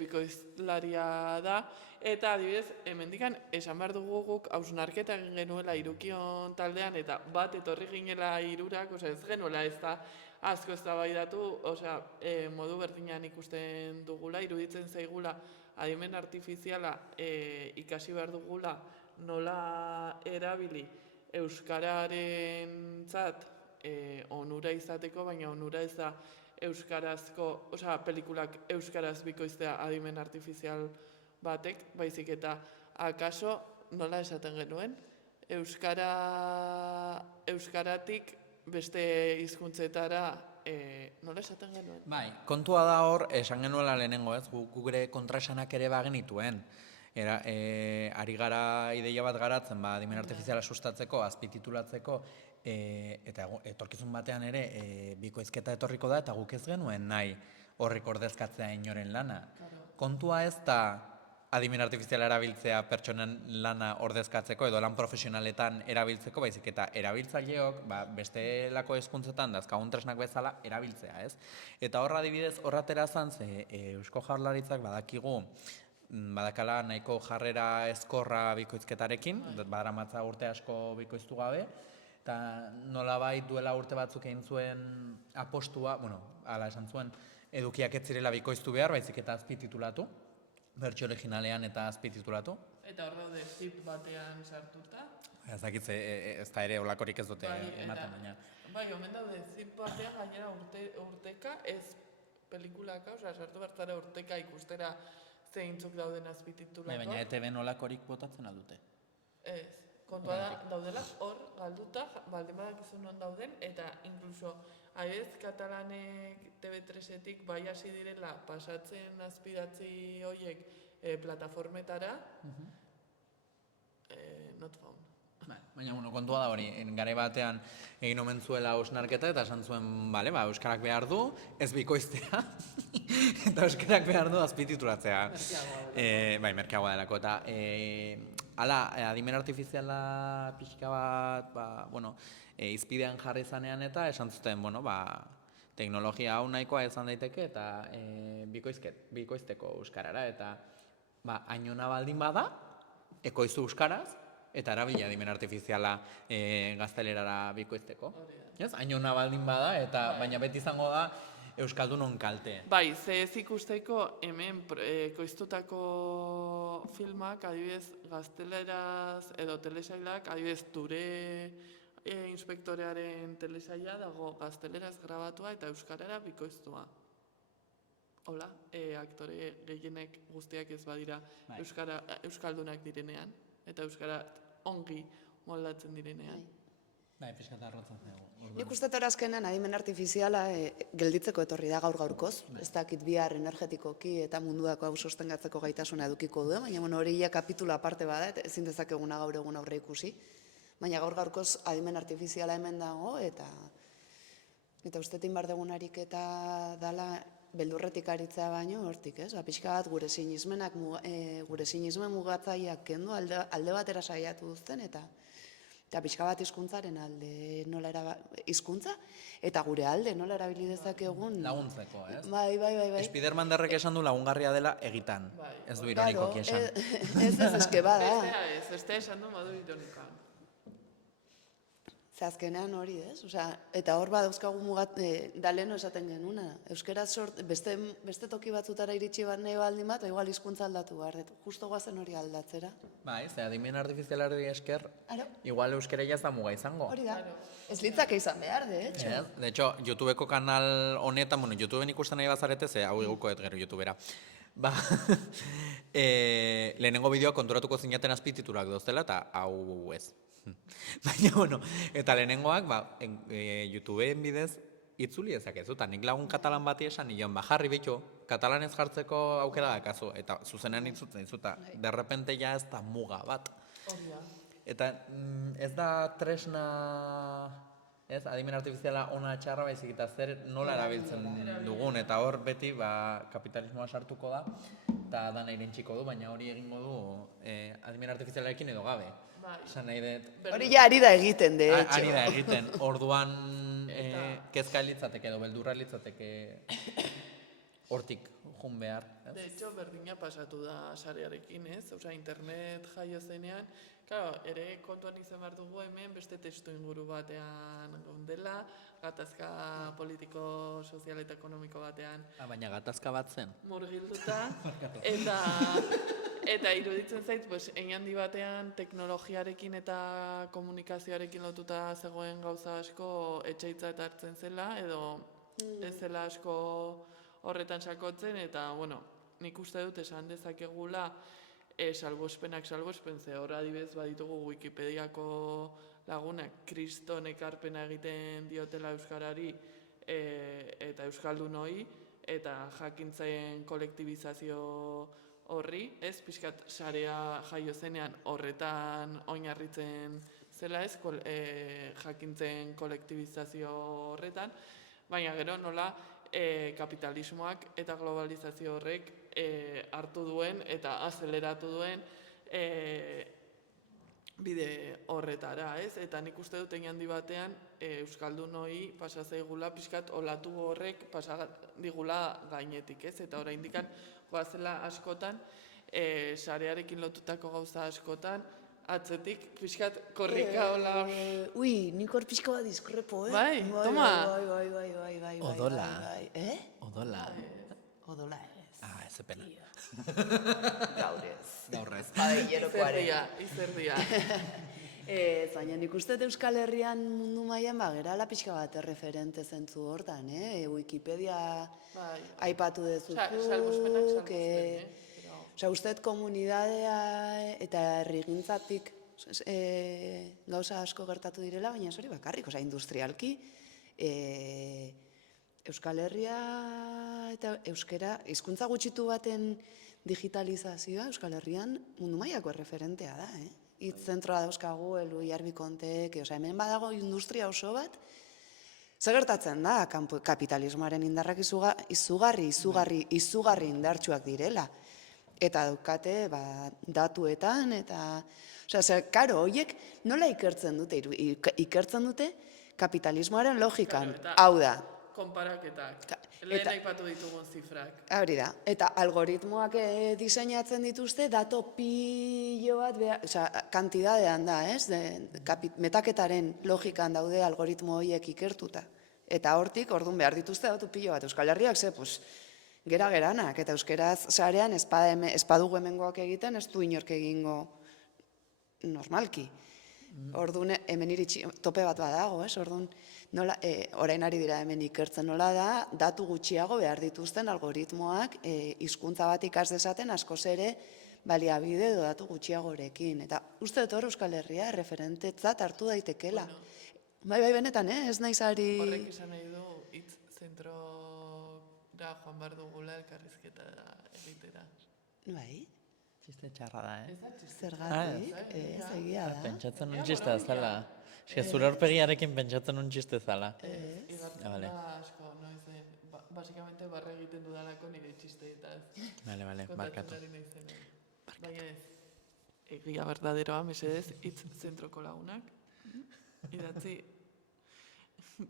bikoizlaria da, eta adibidez, hemendikan esan behar dugu guk hausnarketa egin genuela Irukion taldean, eta bat etorri ginela hirurak, ez genuela ez da asko eztabaidatu, modu berdinean ikusten dugula, iruditzen zaigula adimen artifiziala ikasi behar dugula nola erabili euskararentzat onura izateko, baina onura ez da euskarazko, pelikulak euskaraz bikoiztea adimen artifizial batek, baizik eta akaso nola esaten genuen, euskaratik beste hizkuntzetara nola esaten genuen? Bai, kontua da hor, esan genuela lehenengo ez, gure kontraesanak ere bagenituen. Ari gara ideia bat garatzen, adimen artifiziala sustatzeko, azpititulatzeko, eta etorkizun batean ere bikoizketa etorriko da, eta guk ez genuen nahi horrek ordezkatzea inoren lana. Kontua ez da adimen artifiziala erabiltzea pertsonen lana ordezkatzeko edo lan profesionaletan erabiltzeko, baizik eta erabiltzaileok bestelako hezkuntzetan dazkagun tresnak bezala erabiltzea, ez? Eta horra adibidez, horratera zan, Eusko Jaurlaritzak badakigu badakala nahiko jarrera ezkorra bikoizketarekin, badaramatza urte asko bikoiztu gabe, eta nolabait duela urte batzuk egin zuen apostua, hala esan zuen, edukiak ez zirela bikoiztu behar, baizik eta azpititulatu, bertsio originalean eta azpititulatu. Eta hor daude zip batean sartuta. Ez dakit, ez da ere olakorik ez dute ematen, baina. Bai, omen daude zip batean gainera urteka, ez pelikulaka, sartu bertzara urteka ikustera zeintzuk dauden azpititulako. Baina ETV olakorik botatzen aldute. Ez, kontua da, daudela hor galduta, baldin badakizu non dauden, eta inkluso adibidez katalanek TV3-etik bai hasi direla pasatzen azpidatzi horiek plataformetara, not found. Baina kontua da hori, gare batean egin omen zuela hausnarketa eta esan zuen, euskarak behar du, ez bikoiztea, eta euskarak behar du azpititulatzea. Bai, merkeagoa delako, eta hala, adimen artifiziala pixka bat, izpidean jarri zanean eta esan zuten, teknologia hau nahikoa izan daiteke eta bikoizteko euskarara, eta hainona baldin bada, ekoiztu euskaraz, eta erabila adimen artifiziala gaztelerara bikoizteko. Hainona baldin bada, eta baina beti izango da Euskaldunon kalte. Bai, ze ez ikusteko hemen ekoiztutako filmak, adibidez gazteleraz edo telesailak, adibidez Ture inspektorearen telesaila dago gazteleraz grabatua eta euskarara bikoiztua. Hola, aktore gehienek guztiak ez badira euskaldunak direnean, eta euskara ongi moldatzen direnean. Bai, pixkat arrotzen dugu. Nik uste azkenan adimen artifiziala gelditzeko etorri da gaur-gaurkoz. Ez dakit bihar energetikoki eta munduako hau sostengatzeko gaitasuna edukiko du, baina hori ja kapitulu aparte bada, ezin dezakeguna gaur egun aurre ikusi. Baina gaur-gaurkoz adimen artifiziala hemen dago, eta ustetin bar dugun ariketa dala beldurretik aritzea baino, hortik, ez? Pixka bat gure sinismen mugatzaileak kendu alde batera saiatu duzten, eta pixka bat hizkuntzaren alde hizkuntza, eta gure alde nola erabili dezakegun. Laguntzeko, ez? Bai. Spidermanderrek esan du lagungarria dela egitan. Ez du ironikoki esan. Ez, eske bada. Bestea esan du modu ironikoan. Ze azkenean hori, ez? Eta hor badauzkagu mugat, da leheno esaten genuna. Euskaraz beste toki batzutara iritsi bat nahi baldin bat, igual hizkuntza aldatu behar, justo goazen hori aldatzera. Bai, ze adimen artifizialari esker, igual euskara ez da muga izango. Hori da. Ez litzake izan behar, de hecho. De hecho, YouTubeko kanal honetan, YouTubeen ikusten nahi bazarete, ze hau eguko gero YouTubera. Lehenengo bideoa konturatuko zinaten azpitituluak doztela, eta hau ez. Baina, eta lehenengoak, YouTubeen bidez, itzuli ezakezu, eta nik lagun katalan bati esan, nion, jarri bitu, katalanez jartzeko aukera dakazu, eta zuzenean itzutzen izuta, derrepente ja ez da muga bat. Eta ez da tresna, adimen artifiziala ona txarra baizik, eta zer nola erabiltzen dugun, eta hor beti kapitalismoa sartuko da, eta dana irentxiko du, baina hori egingo du adimen artifizialarekin edo gabe. Hori ja ari da egiten, de hecho. Ari da egiten, orduan kezka litzateke edo beldurra litzateke hortik jun behar. De hecho, berdina pasatu da sarearekin, ez? Internet jaio zenean, ere kontuan izan behar dugu hemen beste testu inguru batean gondela, gatazka politiko, sozial eta ekonomiko batean. Baina gatazka bat zen. Murgilduta, eta iruditzen zait, hein handi batean teknologiarekin eta komunikazioarekin lotuta zegoen gauza asko etxaitza eta hartzen zela, edo ez zela asko horretan sakotzen, eta, nik uste dut esan dezakegula salbuespenak salbuespen, ze hor adibidez baditugu Wikipediako lagunak kriston ekarpena egiten diotela euskarari eta euskaldunoi, eta jakintzen kolektibizazio horri, ez, pixkat sarea jaio zenean horretan oinarritzen zela ez jakintzen kolektibizazio horretan, baina gero nola kapitalismoak eta globalizazio horrek hartu duen eta azeleratu duen bide horretara, ez? Eta nik uste dut egin handi batean Euskaldunoi pasa zaigula pixkat olatu horrek pasa digula gainetik, ez? Eta oraindik goazela askotan sarearekin lotutako gauza askotan atzetik pixkat korrika hola. Ui, nik hor pixka bat diskrepo, Bai, toma. Bai. Odola. Eh? Odola. Odola ez. Ez pena. Gaur ez. Gaur ez. Bai, hierokoaren. Izerdia. Baina nik uste dut Euskal Herrian mundu mailan gerala pixka bat referente zentzu hortan, Wikipedia Bai. aipatu dezuzuk. Salbuespenak salbuespen, Osa, uste dut komunidadea eta herrigintzatik gauza asko gertatu direla, baina hori bakarrik, osa, industrialki. Euskal Herria eta euskera, hizkuntza gutxitu baten digitalizazioa Euskal Herrian mundu mailako referentea da, Hitz zentroa dauzkagu, Elui Arbikontek, osa, hemen badago industria oso bat, zer gertatzen da, kapitalismoaren indarrak izugarri indartsuak direla. Eta daukate, datuetan, eta... Osea, karo, horiek nola ikertzen dute? Ikertzen dute kapitalismoaren logikan. Hau da. Konparaketak. Lehen aipatu ditugun zifrak. Hori da. Eta algoritmoak diseinatzen dituzte, dato pilo bat, osea, kantidadean da, ez? Metaketaren logikan daude algoritmo horiek ikertuta. Eta hortik, orduan behar dituzte datu pilo bat. Euskal Herriak gera-geranak, eta euskeraz sarean espadugu hemengoak egiten, ez du inork egingo normalki. Orduan, hemen iritsi, tope bat badago, ez? Orduan, orain ari dira hemen ikertzen nola da, datu gutxiago behar dituzten algoritmoak hizkuntza bat ikas dezaten askoz ere baliabide edo datu gutxiagorekin. Eta uste dut hor Euskal Herria referentetzat hartu daitekela. Bai, benetan, ez naiz ari... Horrek izan nahi du, hitz zentrora joan behar dugula elkarrizketa egitera. Bai, Txiste txarra da, Ez da txiste. zergatik, ez egia da. Pentsatzen un txiste zala. Zure aurpegiarekin pentsatzen un txiste zala. Igartzen vale. da asko, noizen. Basikamente barra egiten dudalako nire txisteetaz. Vale, barkatu. Kontatzen ari naizenean. Baina ez, egia berdaderoa, mesedez, hitz zentroko lagunak. Idatzi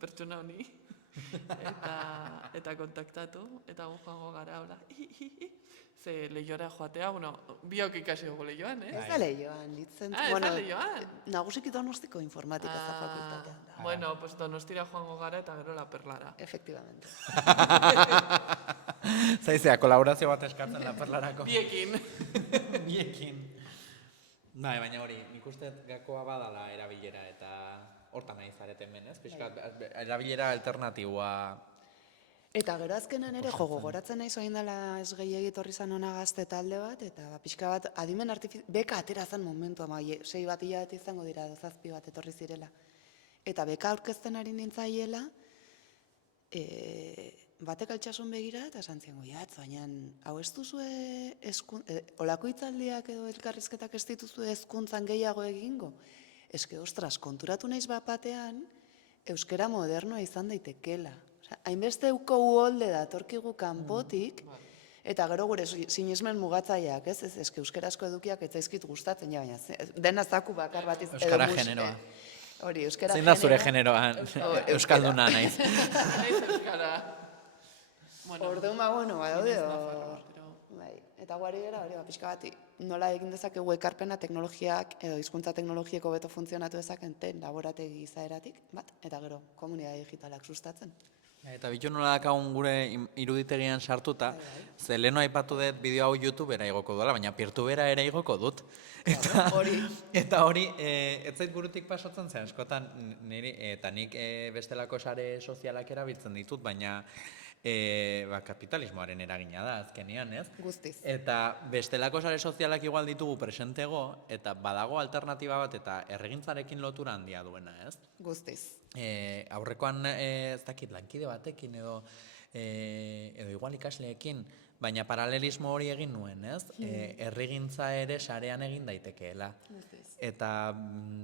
pertsona honi. Eta kontaktatu, eta gu joango gara, hola. Ze lehiora joatea, biok ikasi dugu lehioan, Ez da lehioan, litzen... Ez da lehioan. Nagusiki Donostiko informatika za fakultatean da. Bueno, pues Donostira joango gara eta gero La Perlara. Efectivamente. Zaizea, kolaborazio bat eskatzen La Perlarako. Biekin. Biekin. Bai, baina hori, nik uste gakoa badala erabilera eta hortan nahi zareten hemen, ez? Piskat, erabilera alternatiboa. Eta gero azkenan ere gogoratzen naiz orain dela ez gehiegi etorri zan hona gazte talde bat, eta pixka bat adimen beka atera zen momentua, 6 bat hilabete izango dira, 7 bat etorri zirela. Eta beka aurkezten ari nintzaiela, batek altxasun begira eta esan ziango, baina hau ez duzue olako hitzaldiak edo elkarrizketak ez dituzue hezkuntzan gehiago egingo? Eske, ostras, konturatu naiz bat batean, euskera modernoa izan daitekela. Hainbeste uko uholde datorkigu kanpotik, eta gero gure sinesmen mugatzaileak, ez? Eske euskarazko edukiak ez zaizkit gustatzen, baina dena zaku bakar bat Euskara generoa. Hori, euskara zein da zure generoa? Euskalduna naiz. Naiz euskara. Orduan, badaude hor. Eta guari gara, hori, pixka bat, nola egin dezakegu ekarpena teknologiak edo hizkuntza teknologieko beto funtzionatu dezaken laborategi izaeratik, eta gero komunidade digitalak sustatzen. Eta bitu nola dakagun gure iruditegian sartuta, ze leheno aipatu dut bideo hau YouTubera igoko duela, baina Peertubera ere igoko dut. Eta hori, ez zait burutik pasatzen zen, eskotan niri, eta nik bestelako sare sozialak erabiltzen ditut, baina kapitalismoaren eragina da, azkenean, ez? Guztiz. Eta bestelako sare sozialak igual ditugu presentego, eta badago alternatiba bat, eta erregintzarekin lotura handia duena, ez? Guztiz. Aurrekoan, ez dakit, lankide batekin edo igual ikasleekin Baina paralelismo hori egin nuen, ez? Herrigintza ere sarean egin daitekeela. Eta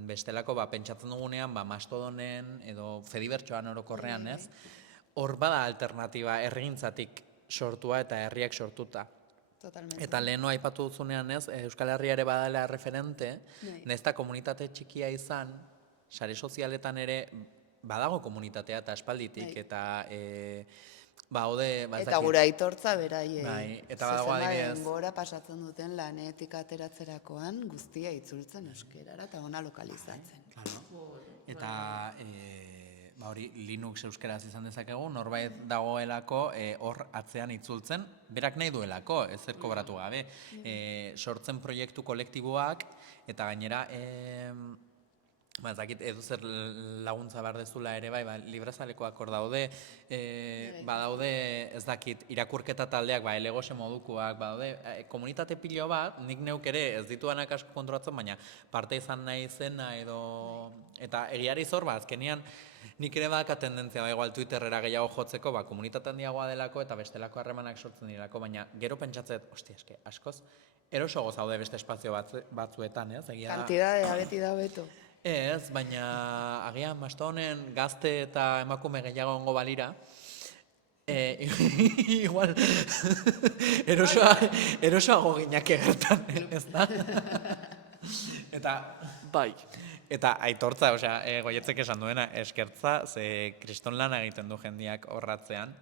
bestelako pentsatzen dugunean, Mastodonen edo Fedibertsoan orokorrean, ez? Hor bada alternatiba herrigintzatik sortua eta herriak sortuta. Totalmente. Eta leheno aipatu duzunean, ez? Euskal Herria ere badala referente, nahiz eta komunitate txikia izan, sare sozialetan ere badago komunitatea eta aspalditik, eta baude... Eta gure aitortza beraiei. Bai, eta badago adibidez. Denbora pasatzen duten lanetik ateratzerakoan guztia itzultzen euskerara eta ona lokalizatzen. Eta hori Linux euskeraz izan dezakegu, norbait dagoelako hor atzean itzultzen, berak nahi duelako, ezer kobratu gabe. Sortzen proiektu kolektiboak, eta gainera, ez dakit, edo zer laguntza behar dezula ere, bai, librazalekoak hor daude, badaude, ez dakit, irakurketa taldeak, elegose modukoak, badaude, komunitate pilo bat, nik neuk ere ez dituanak asko kontrolatzen, baina parte izan nahi zena edo, eta egiari zor, azkenian, nik ere badaka tendentzia, igual Twitterrera gehiago jotzeko, komunitate handiagoa delako eta bestelako harremanak sortzen direlako, baina gero pentsatzet, ostia, eske, askoz, erosogo zaude beste espazio batzuetan, ez? Kantidadea beti da beto. Ez, baina agian Mastodonen gazte eta emakume gehiago ongo balira, igual erosoago ginak egertan, ez da? Eta... Bai. Eta aitortza, Goietzek esan duena, eskertza, ze kriston lan egiten du jendiak horratzean.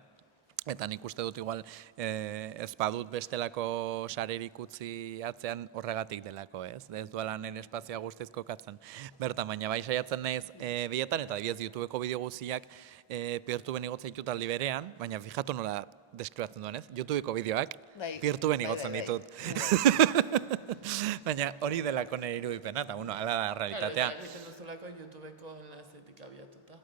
Eta nik uste dut igual ez badut bestelako sarerik utzi atzean horregatik delako, ez? Ez duela nire espazioa guztiz kokatzen. Bertan, baina bai saiatzen naiz bietan, eta adibidez YouTubeko bideo guztiak peer-to-ben igotzen ditut aldi berean, baina fijatu nola deskribatzen duen, ez? YouTubeko bideoak peer-to-ben igotzen ditut. Baina hori delako nire irudipena, eta hala da realitatea. Egiten duzulako YouTubeko enlazetik abiatuta.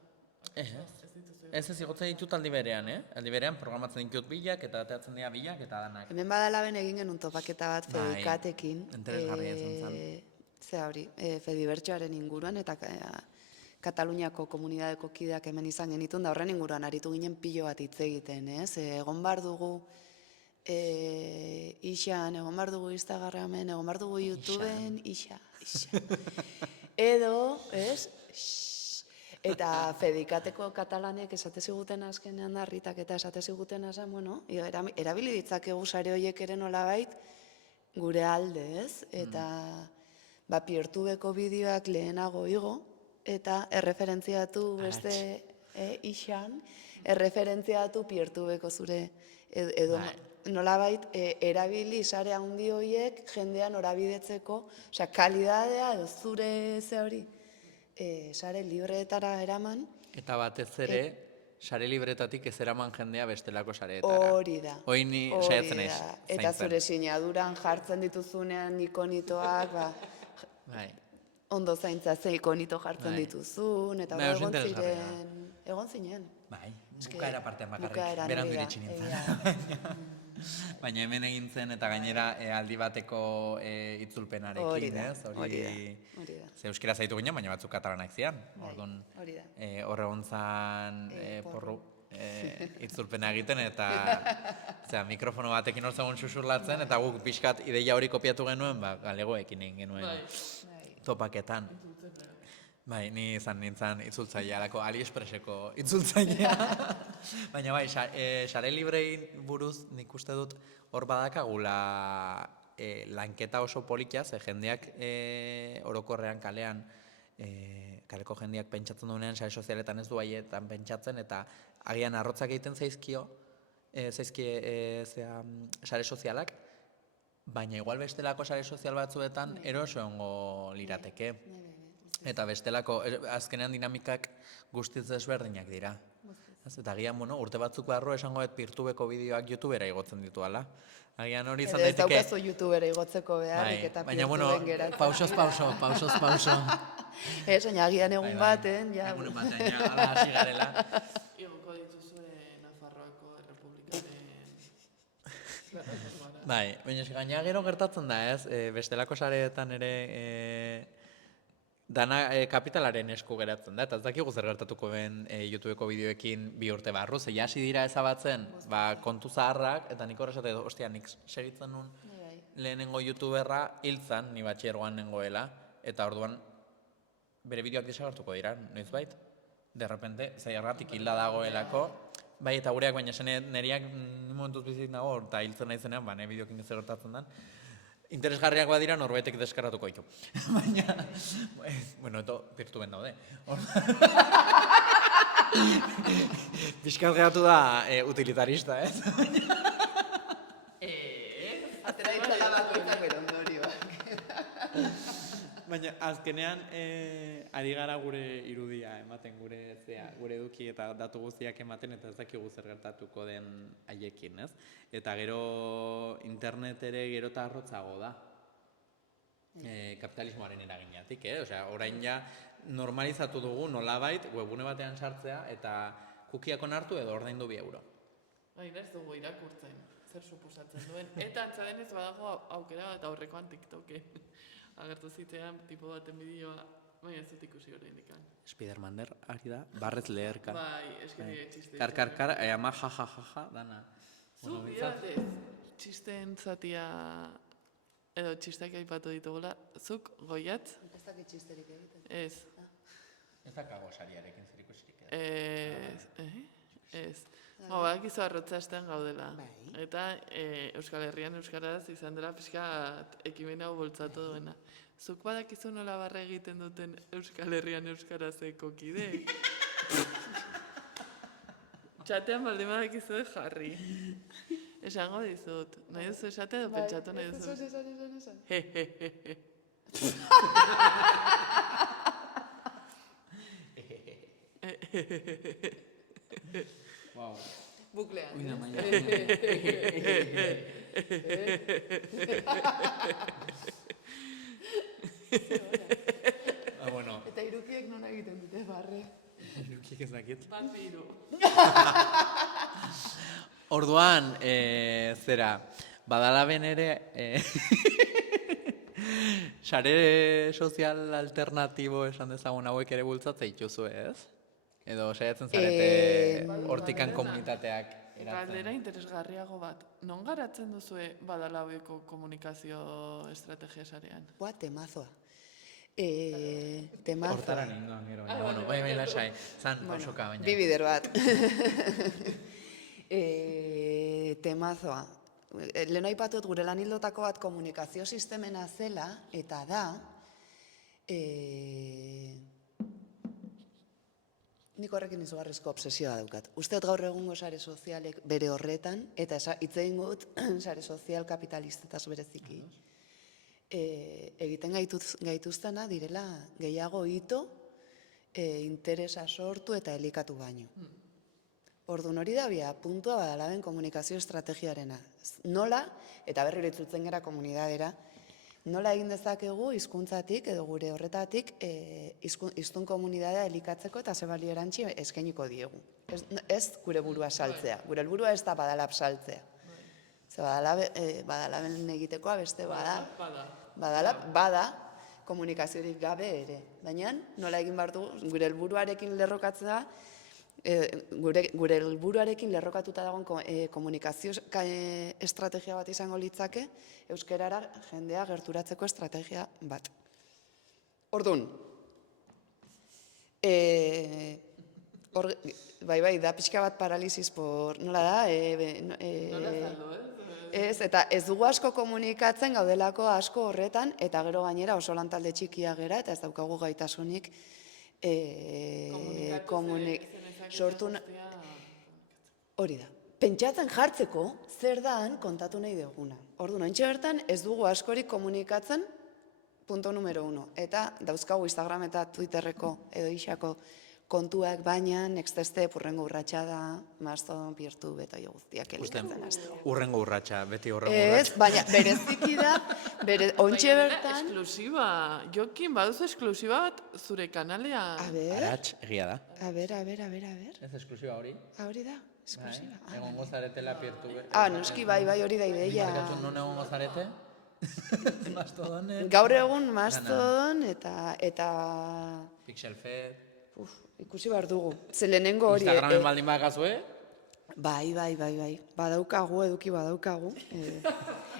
Ez igotzen ditut aldi berean, Aldi berean programatzen ditut bilak, eta ateatzen dira bilak, eta danak. Hemen badala ben egin genuen topaketa bat Fedikatekin. Interesgarria izan zen. Zea hori, Fedibertsoaren inguruan, eta Kataluniako komunidadeko kideak hemen izan genitun, da horren inguruan aritu ginen pilo bat hitz egiten, ez? Egon bar dugu Ixan, egon bar dugu Instagramen, egon bar dugu YouTubeen, Ixa. Edo, ez? Eta Fedikateko katalanek esate ziguten azkenean darritak eta esate ziguten azan, erabili ditzakegu sare horiek ere nolabait gure alde, ez? Eta peer-to-beko bideoak lehenago igo, eta erreferentziatu beste Ixan, erreferentziatu peer-to-beko zure, edo nolabait erabili sare handi horiek jendean norabidetzeko, kalidadea edo zure ze hori, sare libreetara eraman. Eta batez ere, sare libretatik ez eraman jendea bestelako sareetara. Hori da. Hoi ni saiatzen naiz. Eta zure sinaduran jartzen dituzunean ikonitoak, ondo zaintza ze ikonito jartzen dituzun, eta egon zinen. Bai, bukaera partean bakarrik, berandu iritsi nintzen. Baina hemen egin zen eta gainera aldi bateko itzulpenarekin, ez? Hori da. Ze euskera zaitu ginen, baina batzuk katalanak zian. Hori da. Horre gontzan porru itzulpena egiten, eta mikrofono batekin hor zegoen susurlatzen, eta guk pixkat ideia hori kopiatu genuen, galegoekin egin genuen topaketan. Bai, ni izan nintzen itzultzailea, alako AliExpresseko itzultzailea. Baina bai, sare librein buruz nik uste dut hor badakagula lanketa oso polikia, ze jendeak orokorrean kalean, kaleko jendeak pentsatzen duenean sare sozialetan ez du haietan pentsatzen, eta agian arrotzak egiten zaizkie sare sozialak, baina igual bestelako sare sozial batzuetan eroso egongo lirateke. Eta bestelako, azkenean dinamikak guztiz desberdinak dira. Eta agian, urte batzuk barru esango peer-to-beko bideoak YouTubera igotzen dituala. Agian hori izan daiteke... Ez daukazu YouTubera igotzeko beharrik eta peer-to-ben geratzen. Pausoz, pauso. Ez, baina agian egun baten, ja. Egun baten, ja, ala hasi garela. Igoko dituzue Nafarroako Errepublikaren... Bai, baina gaina gero gertatzen da, ez? Bestelako sareetan ere... dana kapitalaren esku geratzen da, eta ez dakigu zer gertatuko den YouTubeko bideoekin 2 urte barru, ze hasi dira ezabatzen, kontu zaharrak, eta nik horrezate, ostia, nik segitzen nun lehenengo YouTuberra hiltzan, ni batxergoan nengoela, eta orduan bere bideoak desagertuko dira, noizbait? De repente, zairratik hilda dagoelako, bai, eta gureak baina neriak momentuz bizik nago, eta hiltzen naizenean, ne bideokin zer gertatzen den, interesgarriak badira norbaitek deskaratuko ditu. Baina, bueno, eto virtuben daude. Piskat geratu da utilitarista, ez? Atera ditzala bakoitzak bere ondorioak. Baina, azkenean, ari gara gure irudia ematen, gure eduki eta datu guztiak ematen, eta ez dakigu zer gertatuko den haiekin, ez? Eta gero internet ere gero eta arrotzago da. Kapitalismoaren eraginatik, Osea, orain ja normalizatu dugu nolabait webune batean sartzea eta kukiak onartu edo ordaindu 2 euro. Baina ez dugu irakurtzen, zer suposatzen duen. Eta antza denez badago aukera eta aurrekoan TikToken. Agertu zitean tipo baten bideoa, baina ez dut ikusi oraindik. Spidermander ari da, barrez leherka. Bai, eski txiste. Kar, ama ja, dana. Zu bidatez, txisten zatia, edo txisteak aipatu ditugula, zuk goiatz? Ez dakit txisterik egiten. Ez. Ez dakago sariarekin zer ikusirik. Ez. Badakizu arrotzastean gaudela. Bai. Eta Euskal Herrian euskaraz izan dela pixkat ekimen hau bultzatu duena. Zuk badakizu nola barre egiten duten Euskal Herrian euskarazeko kideek? Txatean baldin badakizu jarri. Esango dizut. Nahi duzu esate edo pentsatu nahi duzu? Esan. Wow. Buklean. Uy, maia. Bueno. Eta irukiek non egiten dute barre. Irukiek ez dakit. Bat biru. Orduan, zera, badala ben ere, sare sozial alternatibo esan dezagun hauek ere bultzatzea dituzu, ez? Edo saiatzen zarete hortikan komunitateak eratzen. Galdera interesgarriago bat. Non garatzen duzue badalaueko komunikazio estrategia sarean? Boa, temazoa. Temazoa. Hortara ninduan gero, baina, bueno, bai lasai, zan osoka, baina. Bi bider bat. Temazoa. Lehen aipatut gure lanildotako bat komunikazio sistemena zela, eta da, nik horrekin izugarrizko obsesioa daukat. Usteot gaur egungo sare sozialek bere horretan, eta hitz egin gut sare sozial kapitalistetaz bereziki, egiten gaituztena direla gehiago hito, interesa sortu eta elikatu baino. Orduan hori da bia, puntua badalaben komunikazio estrategiarena. Nola, eta berriro itzultzen gara komunidadera, nola egin dezakegu hizkuntzatik edo gure horretatik hiztun komunidadea elikatzeko eta ze balio erantzi eskainiko diegu. Ez gure burua saltzea, gure helburua ez da badalab saltzea. Ze badalaben egitekoa beste bada komunikaziorik gabe ere. Baina nola egin behar dugu, gure helburuarekin lerrokatzea, gure helburuarekin lerrokatuta dagoen komunikazio estrategia bat izango litzake, euskerara jendea gerturatzeko estrategia bat. Orduan, bai, da pixka bat paralizis nola da? Nola zaldu, Ez, eta ez dugu asko komunikatzen gaudelako asko horretan, eta gero gainera oso lantalde txikia gera, eta ez daukagu gaitasunik sortu hori da. Pentsatzen jartzeko zer daan kontatu nahi duguna. Orduan, ointxe bertan ez dugu askorik komunikatzen, punto numero 1. Eta dauzkagu Instagram eta Twitterreko edo isako kontuak baina, nexteste urrengo urratxa da, Mastodon, Peertube eta jo guztiak elikatzen azte. Urrengo urratxa, beti urrengo urratxa. Ez, baina bereziki da, ointxe bertan... Esklusiba, Jokin, baduzu esklusiba bat zure kanalean. A ber, Arats, egia da. a ber. Ez esklusiba hori? Hori da, esklusiba. Egongo zaretela Peertube. Noski, bai, hori da ideia. Barkatu, non egongo zarete? Mastodonen. Gaur egun Mastodon eta Pixelfed. ikusi behar dugu. Ze lehenengo hori... Instagramen baldin bakazue? Bai. Badaukagu, eduki badaukagu.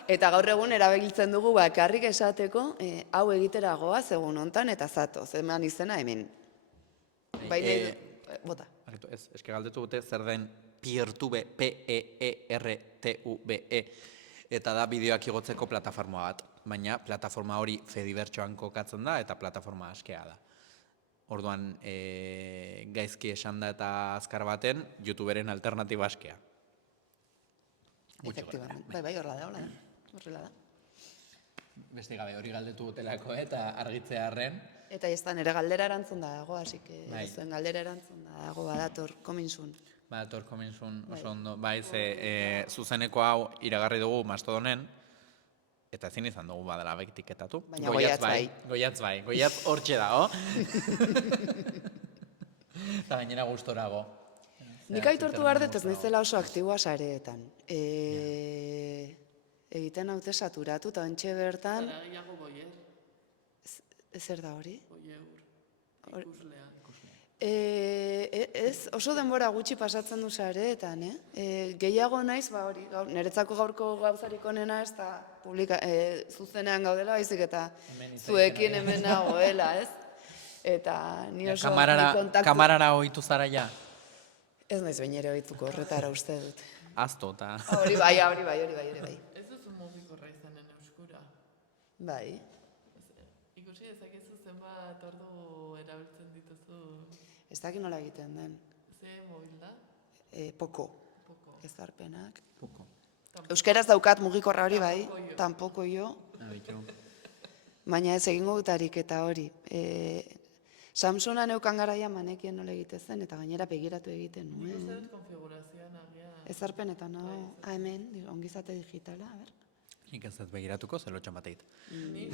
Eta gaur egun erabiltzen dugu bakarrik esateko hau egitera goaz egun hontan eta zatoz. Eman izena hemen. Baina, bota. Ez, eske galdetu dute zer den Peertube, P-E-E-R-T-U-B-E. Eta da bideoak igotzeko plataforma bat. Baina plataforma hori Fedibertsoan kokatzen da eta plataforma askea da. Orduan, gaizki esan da eta azkar baten, YouTuberen alternatiba askea. Efectivamente. Bai, horrela da. Horrela da. Beste gabe hori galdetu dutelako eta argitzea harren. Eta ez da, nire galdera erantzun da dago, así que zuen galdera erantzun da dago, badator, kominzun. Badator kominzun oso ondo. Bai, ze zuzeneko hau iragarri dugu Mastodonen, eta ezin izan dugu badala etiketatu. Baina Goiatz bai. Goiatz hortxe dago. Eta gainera gustorago. Nik aitortu behar dut ez naizela oso aktiboa sareetan. Egiten haute saturatu, eta ontxe bertan... Zara gehiago boier, Zer da hori? boieur, ikuslea. Ez, oso denbora gutxi pasatzen du sareetan, gehiago naiz, ba hori, niretzako gaurko gauzarik onena ez da zuzenean gaudela, baizik eta zuekin hemen nagoela, ez? Eta ni oso kontaktu... Kamarara ohitu zara ja? Ez naiz behin ere ohituko horretara uste dut. Azto eta... Hori bai. Ez duzu mugikorra izanen euskura. Bai. Ikusi dezakezu zenbat ordu erabiltzen dituzu. Ez dakit nola egiten den. Ze mobil da? Poko. Poko. Ezarpenak. Poko. Euskeraz daukat mugikorra hori bai, tampoko jo. Abitu. Baina ez egingo dutarik eta hori. Samsuna neukan garaia manekien nola egiten zen, eta gainera begiratu egiten Nik uste nuen. dut konfigurazioan agian. Ezarpenetan, hemen, ongizate digitala, a ber. Nik ez dut begiratuko, zelotxan bateit. Ni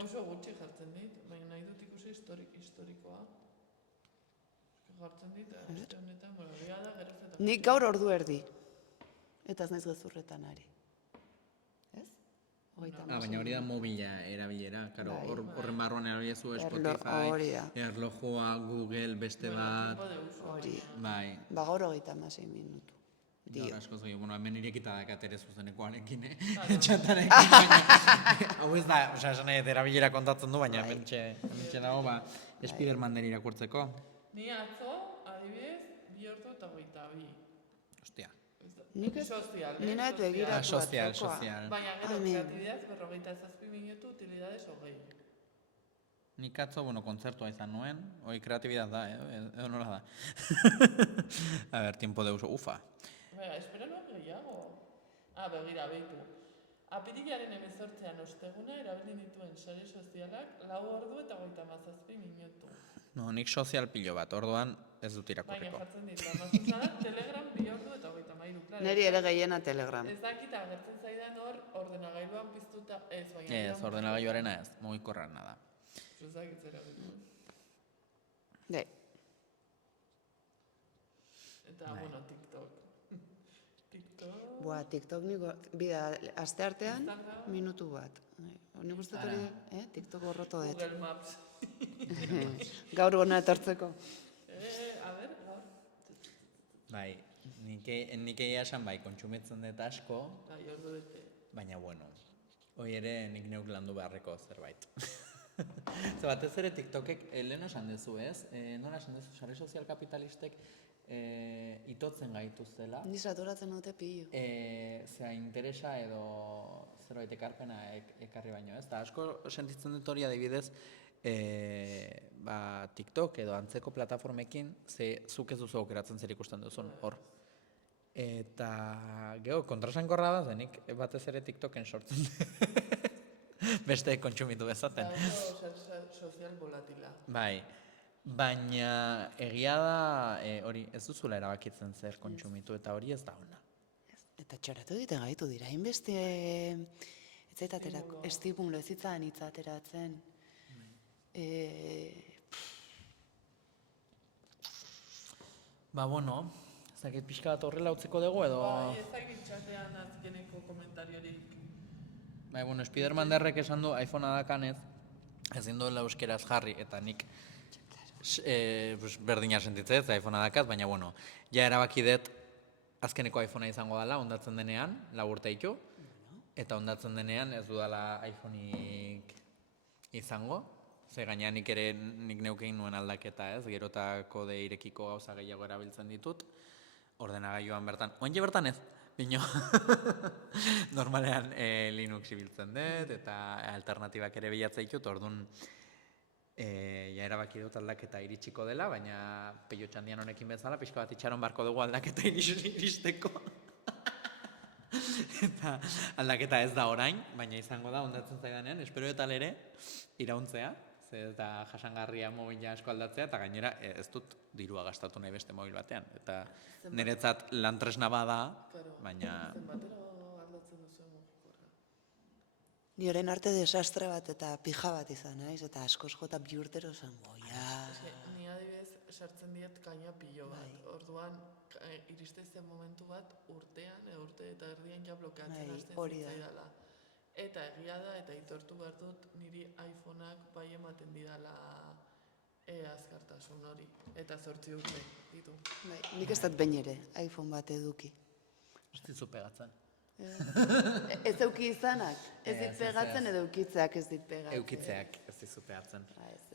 oso gutxi jartzen dit, baina nahi dut ikusi historikoa. Jartzen dit, aste honetan, egia da, geroz eta... Nik gaur ordu erdi. Eta ez naiz gezurretan ari. Ez? Baina hori da mobila erabilera, karo, Bai. horren barruan erabilezu hori Spotify, da. erlojua, Google, beste bat, Hori. bai. Ba gaur 36 minutu. Gaur Dio. asko zoi, bueno, hemen irekita dakat ere zuzenekoarekin, txantarekin, baina, hau ez da, osea, esan nahi, erabilera kontatzen du, baina hementxe dago, ba, Spiderman den irakurtzeko. Ni atzo, adibidez, 2 ordu eta 22. Ostia. Nik ez, Sozial, ni nahi begiratu Sozial. Baina gero, Hemen. kreatibidez, 47 minutu, utilidades 20. Nik atzo, bueno, kontzertua izan nuen, hoi kreatibidad da, edo nola da. A ver, tiempo de uso, ufa. Baina, espera nuen gehiago. Begira, behitu. Apirilaren 18an osteguna erabili dituen sare sozialak 4 ordu eta 37 minutu. No, nik sozial pilo bat, orduan ez dut Baina irakurriko. jartzen ditu, Amazonak Telegram 2 ordu eta 33. Claro, niri ere gehiena Telegram. ez dakit agertzen zaidan hor ordenagailuan piztuta ez, baina... Ez, ordenagailuarena ez, mugikorrena da. Ez dakit zera bitu. Bai. Eta, bueno, TikTok. TikTok... Boa, TikTok niko, bida, aste artean, minutu bat. Nik uste hori, TikTok gorroto dut. Google Maps. Gaur gona etortzeko. A ber, gaur. Bai, nik egia esan bai, kontsumitzen dut asko, Bai, ordu bete. baina bueno, hoi ere nik neuk landu beharreko zerbait. Zer batez ere TikTokek, lehen esan dezu ez, nola esan dezu, sare sozial kapitalistek itotzen gaituztela, Ni saturatzen dute pillo. zera interesa edo zerbait ekarpena ekarri baino ez, eta asko sentitzen dut hori adibidez, TikTok edo antzeko plataformekin, ze zuk ez duzu aukeratzen zer ikusten duzun hor. Eta geho, kontrasankorra da, zenik batez ere TikToken sortzen beste kontsumitu bezaten. Eta oso sozial volatila. Bai, baina egia da hori ez duzula erabakitzen zer kontsumitu eta hori ez da ona. Eta txoratu diten gaitu dira, hainbeste ez zaitaterako, estimulo ez zitzan itzateratzen. Ba, bueno, ez Zakit pixka bat horrela utziko dugu edo... Bai, ezagit txatean azkeneko komentariorik. Bai, bueno, Spiderman derrek esan du iPhonea dakanez, ezin duela euskeraz jarri, eta nik berdina sentitzez, iPhonea dakaz, baina bueno, ja erabaki dut azkeneko iPhonea izango dela, ondatzen denean, 4 urte ditu, eta ondatzen denean ez dudala iPhoneik izango, ze gaina nik neukein nuen aldaketa, ez, gerotako de irekiko gauza gehiago erabiltzen ditut, ordenagailuan bertan, ointxe bertan ez, bino, normalean Linux ibiltzen dut, eta alternatibak ere bilatzen ditut, orduan, ja erabaki dut aldaketa iritsiko dela, baina Peio Txandian honekin bezala, pixka bat itxaron barko dugu aldaketa iristeko. Eta aldaketa ez da orain, baina izango da, ondatzen zaidanean, espero eta ere, irauntzea, eta jasangarria mobila asko aldatzea, eta gainera ez dut dirua gastatu nahi beste mobil batean. Eta niretzat lan tresna bada, baina... Zenbatero aldatzen duzu mugikorra? Ni orain arte desastre bat eta pija bat izan, naiz, eta askoz jota 2 urtero zango, Ni adibidez sartzen diet kaina pilo bat. Orduan, iriste zen momentu bat urtean, urte eta erdian ja blokeatzen hasten hori da. zitzaidala. Eta egia da, eta aitortu behar dut, niri iPhoneak bai ematen didala azkartasun hori. Eta 8 urte ditu. Bai, nik ez dut behin ere, iPhone bat eduki. Ez dizu pegatzen. Ez euki izanak, ez dit pegatzen edo eukitzeak ez dit pegatzen. Eukitzeak ez dizu pegatzen.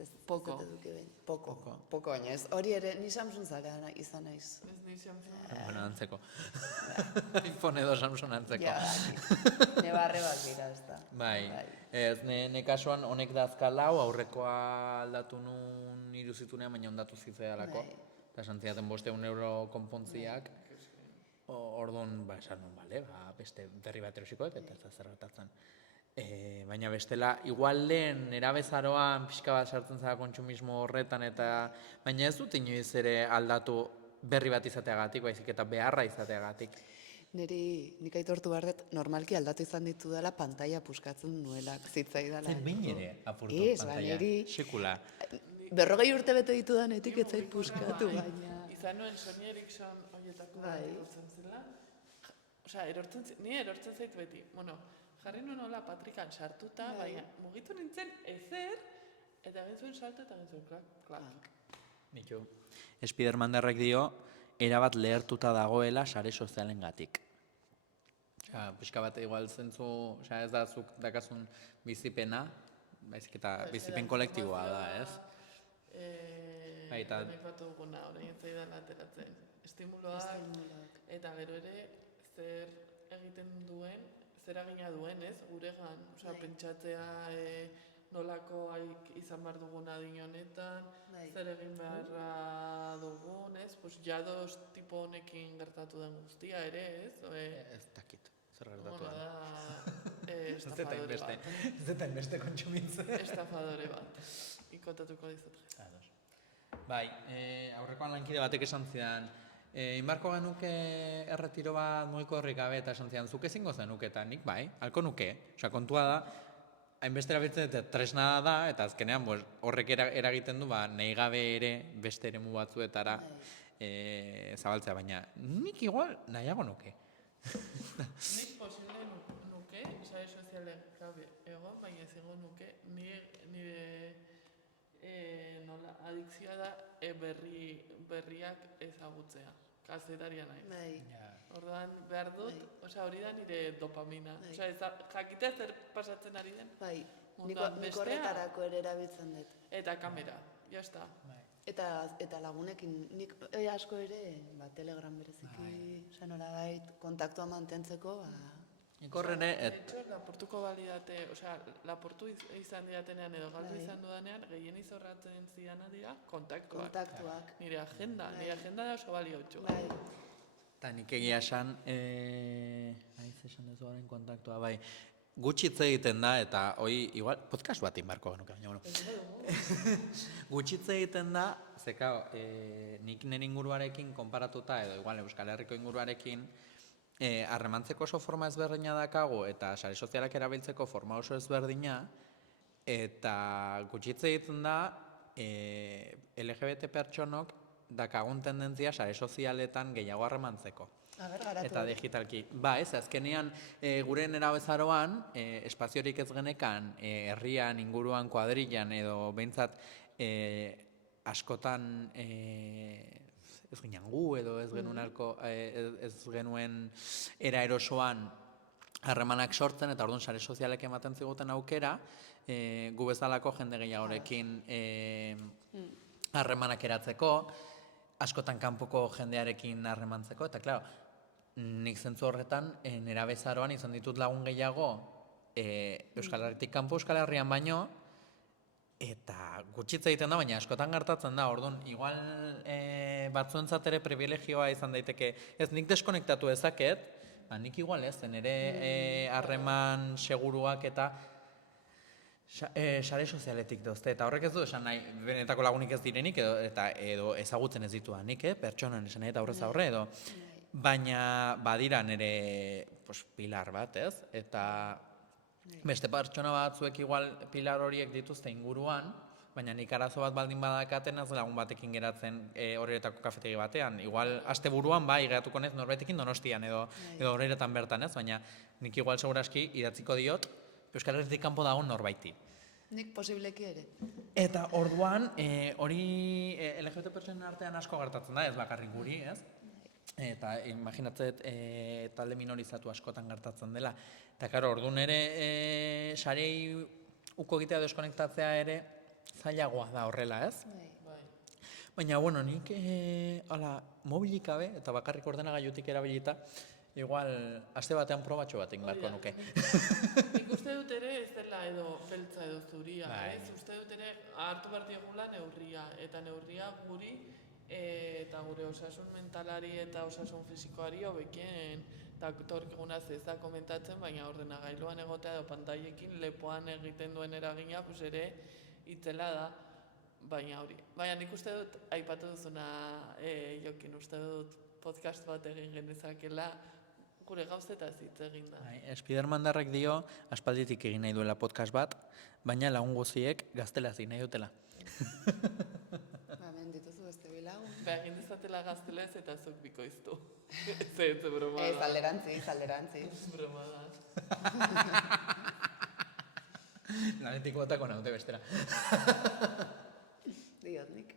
Ez Poko. dut eduki behin. Poko, baina ez. Hori ere, ni Samsung zara izan naiz. Ez ni Samsung. Bueno, antzeko. iPhone edo Samsung antzeko. Ja, ne barre bat dira, ez da. Bai, ez, ne kasuan honek da azkala, aurrekoa aldatu nun iruzitunean, baina ondatu zitzaidalako. Eta esan zidaten 500 euro konpontziak. Orduan, esan nun, bale, beste berri bat erosiko eta ez da zer gertatzen. Baina bestela, igual lehen erabezaroan pixka bat sartzen zara kontsumismo horretan, baina ez dut inoiz ere aldatu berri bat izateagatik, baizik eta beharra izateagatik. Nik aitortu behar dut, normalki aldatu izan ditu dela pantalla puskatzen nuelak zitzaidala. Zer behin ere apurtu Ez, pantalla, niri- sekula. 40 urte bete ditu danetik ez zait puskatu, baina... Izan nuen Sony Ericsson horietako bat erortzen zela. Osea, ni erortzen zait beti. Bueno, jarri nuen hola patrikan sartuta, baina mugitu nintzen ezer, eta egin zuen salto eta egin zuen klak. Nitu. Spiderman derrek dio, erabat lehertuta dagoela sare sozialengatik. Osea, pixka bat igual zentzu, osea, ez da zuk dakazun bizipena, baizik eta bizipen kolektiboa da, ez? Baita. Baita duguna, orain ez zaidan ateratzen. Estimuloak, eta gero ere, zer egiten duen, zer agina duen, ez, guregan. Osea, pentsatzea nolako izan behar dugun adin honetan, zer egin beharra dugun, ez, pues jadoz tipo honekin gertatu den guztia ere, ez? Ez dakit, zer gertatu Bueno, da. estafadore bat. Ez eta inbeste kontsumitzen. Estafadore bat. Ikontatuko dizut. Bai, aurrekoan lankide batek esan zidan, inbarko genuke erretiro bat mugikorrik gabe eta esan zidan, zuk ezingo zenuke eta nik bai, halko nuke. Osea, kontua da, hainbeste erabiltzen eta tresna da, eta azkenean horrek eragiten du, nahi gabe ere beste eremu batzuetara zabaltzea, baina nik igual nahiago nuke. Nik posible nuke, sare sozialek gabe egon, baina ez egon nuke, nire nola, adikzioa da berriak ezagutzea, kazetaria nahi. Orduan behar dut, osea hori da nire dopamina. Osea, jakitea zer pasatzen ari den. Bai, munduan nik horretarako ere erabiltzen dut. Eta kamera, jazta. Eta lagunekin, nik asko ere, Telegram bereziki, nolabait, kontaktua mantentzeko, Nik horren ere, Etxo, laportuko balidate, osea, laportu izan didatenean edo galdu izan dudanean, gehien izorratzen zidana dira kontaktuak. Nire agenda da oso baliotxu. Bai, eta nik egia esan, aiz esan dezu garen kontaktua, bai, gutxi hitz egiten da, eta hoi, igual, podcast bat inbarko genuke, baina, bueno. Gutxi hitz egiten da, zeka, nik nire inguruarekin konparatuta, edo igual Euskal Herriko inguruarekin, harremantzeko oso forma ezberdina dakago, eta sare sozialak erabiltzeko forma oso ezberdina, eta gutxi hitz egiten da, LGBT pertsonok dakagun tendentzia sare sozialetan gehiago harremantzeko. Garatu. Eta digitalki. Ba, ez, azkenean gure nerabezaroan, espaziorik ez genekan, herrian, inguruan, kuadrillan edo behintzat askotan ez ginen gu edo ez genuen era erosoan harremanak sortzen, eta orduan sare sozialek ematen ziguten aukera, gu bezalako jende gehiagorekin harremanak eratzeko, askotan kanpoko jendearekin harremantzeko, eta klaro, nik zentzu horretan nerabezaroan izan ditut lagun gehiago Euskal Herritik kanpo Euskal Herrian baino, eta gutxitza egiten da, baina askotan gertatzen da, orduan, igual batzuentzat ere privilegioa izan daiteke, ez nik deskonektatu ezaket, nik igual ez, nire harreman seguruak eta sare sozialetik dozte, eta horrek ez du esan nahi, benetako lagunik ez direnik, edo ezagutzen ez dituanik, pertsonan esan nahi eta aurrez aurre, edo, baina badira nire pilar bat, ez? Eta beste pertsona batzuek igual pilar horiek dituzte inguruan, baina nik arazo bat baldin badakaten ez lagun batekin geratzen horretako kafetegi batean. Igual asteburuan bai geratuko nez norbaitekin Donostian edo horretan bertan, ez? Baina nik igual seguraski idatziko diot Euskal Herritik kanpo dagoen norbaiti. Nik posibleki ere. Eta orduan hori LGBT pertsonen artean asko gertatzen da, ez bakarrik guri, ez? Eta imaginatzet talde minorizatu askotan gertatzen dela. Eta karo, orduan ere sarei uko egitea deskonektatzea ere zailagoa da horrela, ez? Baina, bueno, nik mobilik gabe eta bakarrik ordenagailutik erabilita, igual, aste batean probatxo bat egin beharko nuke. Nik uste dut ere ez dela edo beltza edo zuria, ez? Uste dut ere hartu behar diegula neurria, eta neurria guri eta gure osasun mentalari eta osasun fisikoari hobekien datorkigunaz ez da komentatzen, baina ordenagailuan egotea edo pantailekin lepoan egiten duen eragina ere itzela da, baina hori. Baina nik uste dut, aipatu duzuna Jokin, uste dut podcast bat egin genezakela gure gauzetaz hitz egin da. Spidermandarrek dio, aspalditik egin nahi duela podcast bat, baina lagun guztiek gaztelaz egin nahi dutela. Dituzu beste bilagun. Egin dezatela gaztelez eta zuk bikoiztu. Ez broma da. Ez alderantziz. Broma da. Lanetik botako naute bestera. Diot nik.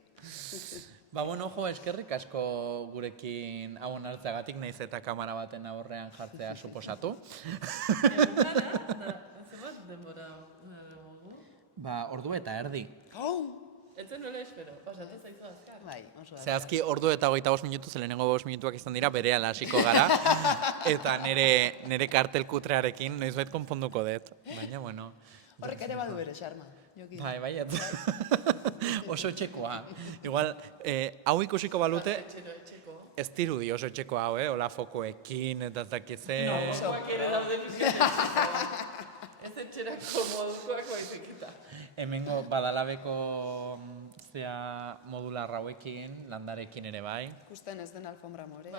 Ba, bueno, eskerrik asko gurekin hau onartzeagatik, nahiz eta kamera baten aurrean jartzea suposatu. Zenbat denbora dugu? Ba, ordu eta erdi. Etzen nola espero, pasatu zaizu azkar. Bai, oso da. Zehazki ordu eta 25 minutu, lehenengo 5 minutuak izan dira, berehala hasiko gara, eta nire kartelkutrearekin noizbait konponduko dut. Baina, bueno. Horrek ere badu bere xarma. Bai, oso etxekoa. Igual, hau ikusiko balute, ez dirudi oso etxeko hau, hola fokoekin, eta zakize... Fokoak ere daude bizkaitzeko. Ez etxerako modukoak baizik eta. Hemengo badalabeko modular hauekin, landarekin ere bai. Ikusten ez den alfombra more.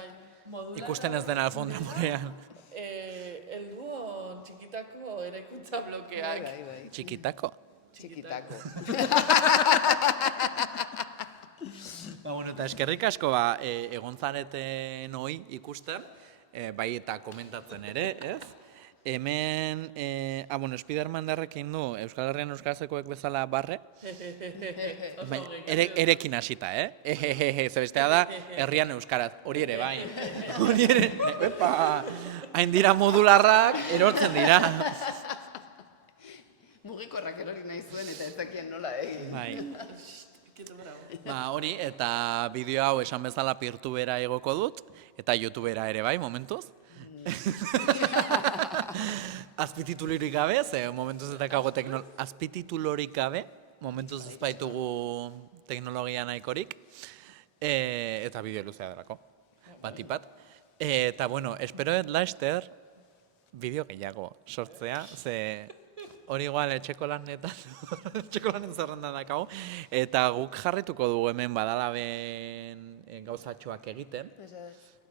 Ikusten ez den alfombra morean. Elduo txikitako eraikuntza blokeak. Bai. Txikitako? Txikitako. Ba, bueno, eta eskerrik asko egon zareten hoi ikusten, bai eta komentatzen ere, ez? Hemen, Spidermandarrekin du Euskal Herrian euskarazekoek bezala barre, erekin hasita, ze bestea da, herrian euskaraz, hori ere bai. Hori ere, hain dira modularrak, erortzen dira. Mugikorrak erori nahi zuen eta ez dakien nola egin. Bai. Ba, hori, eta bideo hau esan bezala peertubera egoko dut, eta youtubera ere bai, momentuz. Azpititulorik gabe, ze momentuz ez dakago azpititulorik gabe, momentuz ez baitugu teknologia nahikorik, eta bideo luzea delako, batipat. Eta, bueno, espero laster bideo gehiago sortzea, ze hori igual etxeko lanen zerrenda dakago, eta guk jarrituko dugu hemen badalaben gauzatxoak egiten.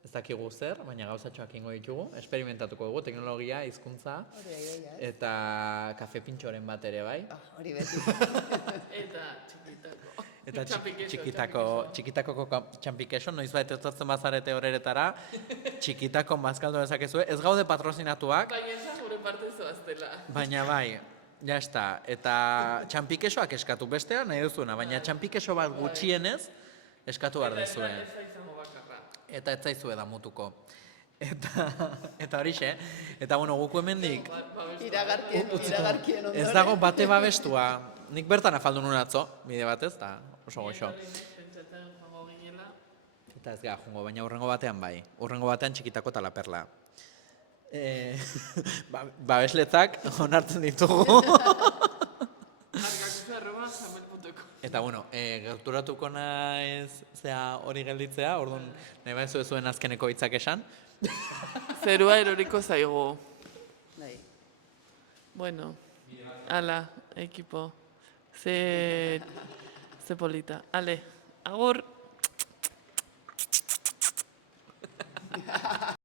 Ez dakigu zer, baina gauzatxoak ingo ditugu, esperimentatuko dugu, teknologia, hizkuntza eta kafe pintxoren bat ere bai. Hori beti. Eta txikitako. Eta Txampikeso, txikitako txampikeso, noizbait etortzen bazarete horeretara, txikitako mazkaldu dezakezue. Ez gaude patrozinatuak, Baina ez da gure parte zoaztela. baina bai, ja esta. Eta txampikesoak eskatu bestea nahi duzuena, baina txampikeso bat gutxienez eskatu behar duzue. Ez da izango bakarra. Eta ez zaizue damutuko. Eta horixe, eta bueno, guku hemendik Iragarkien ondoren. ez dago bate babestua. Nik bertan afaldu nuen atzo, bide batez, eta oso goxo. Pentsatzen joango ginela. Eta ez gara jungo, baina urrengo batean bai. Urrengo batean txikitako eta la perla. Babesletzak onartzen ditugu. Argakusa@gmail.com. Eta bueno, gerturatuko naiz zea hori gelditzea, orduan nahi baizu zuen azkeneko hitzak esan. Zerua eroriko zaigu. Bai. Bueno, ala, ekipo. Ze polita. Ale, agur.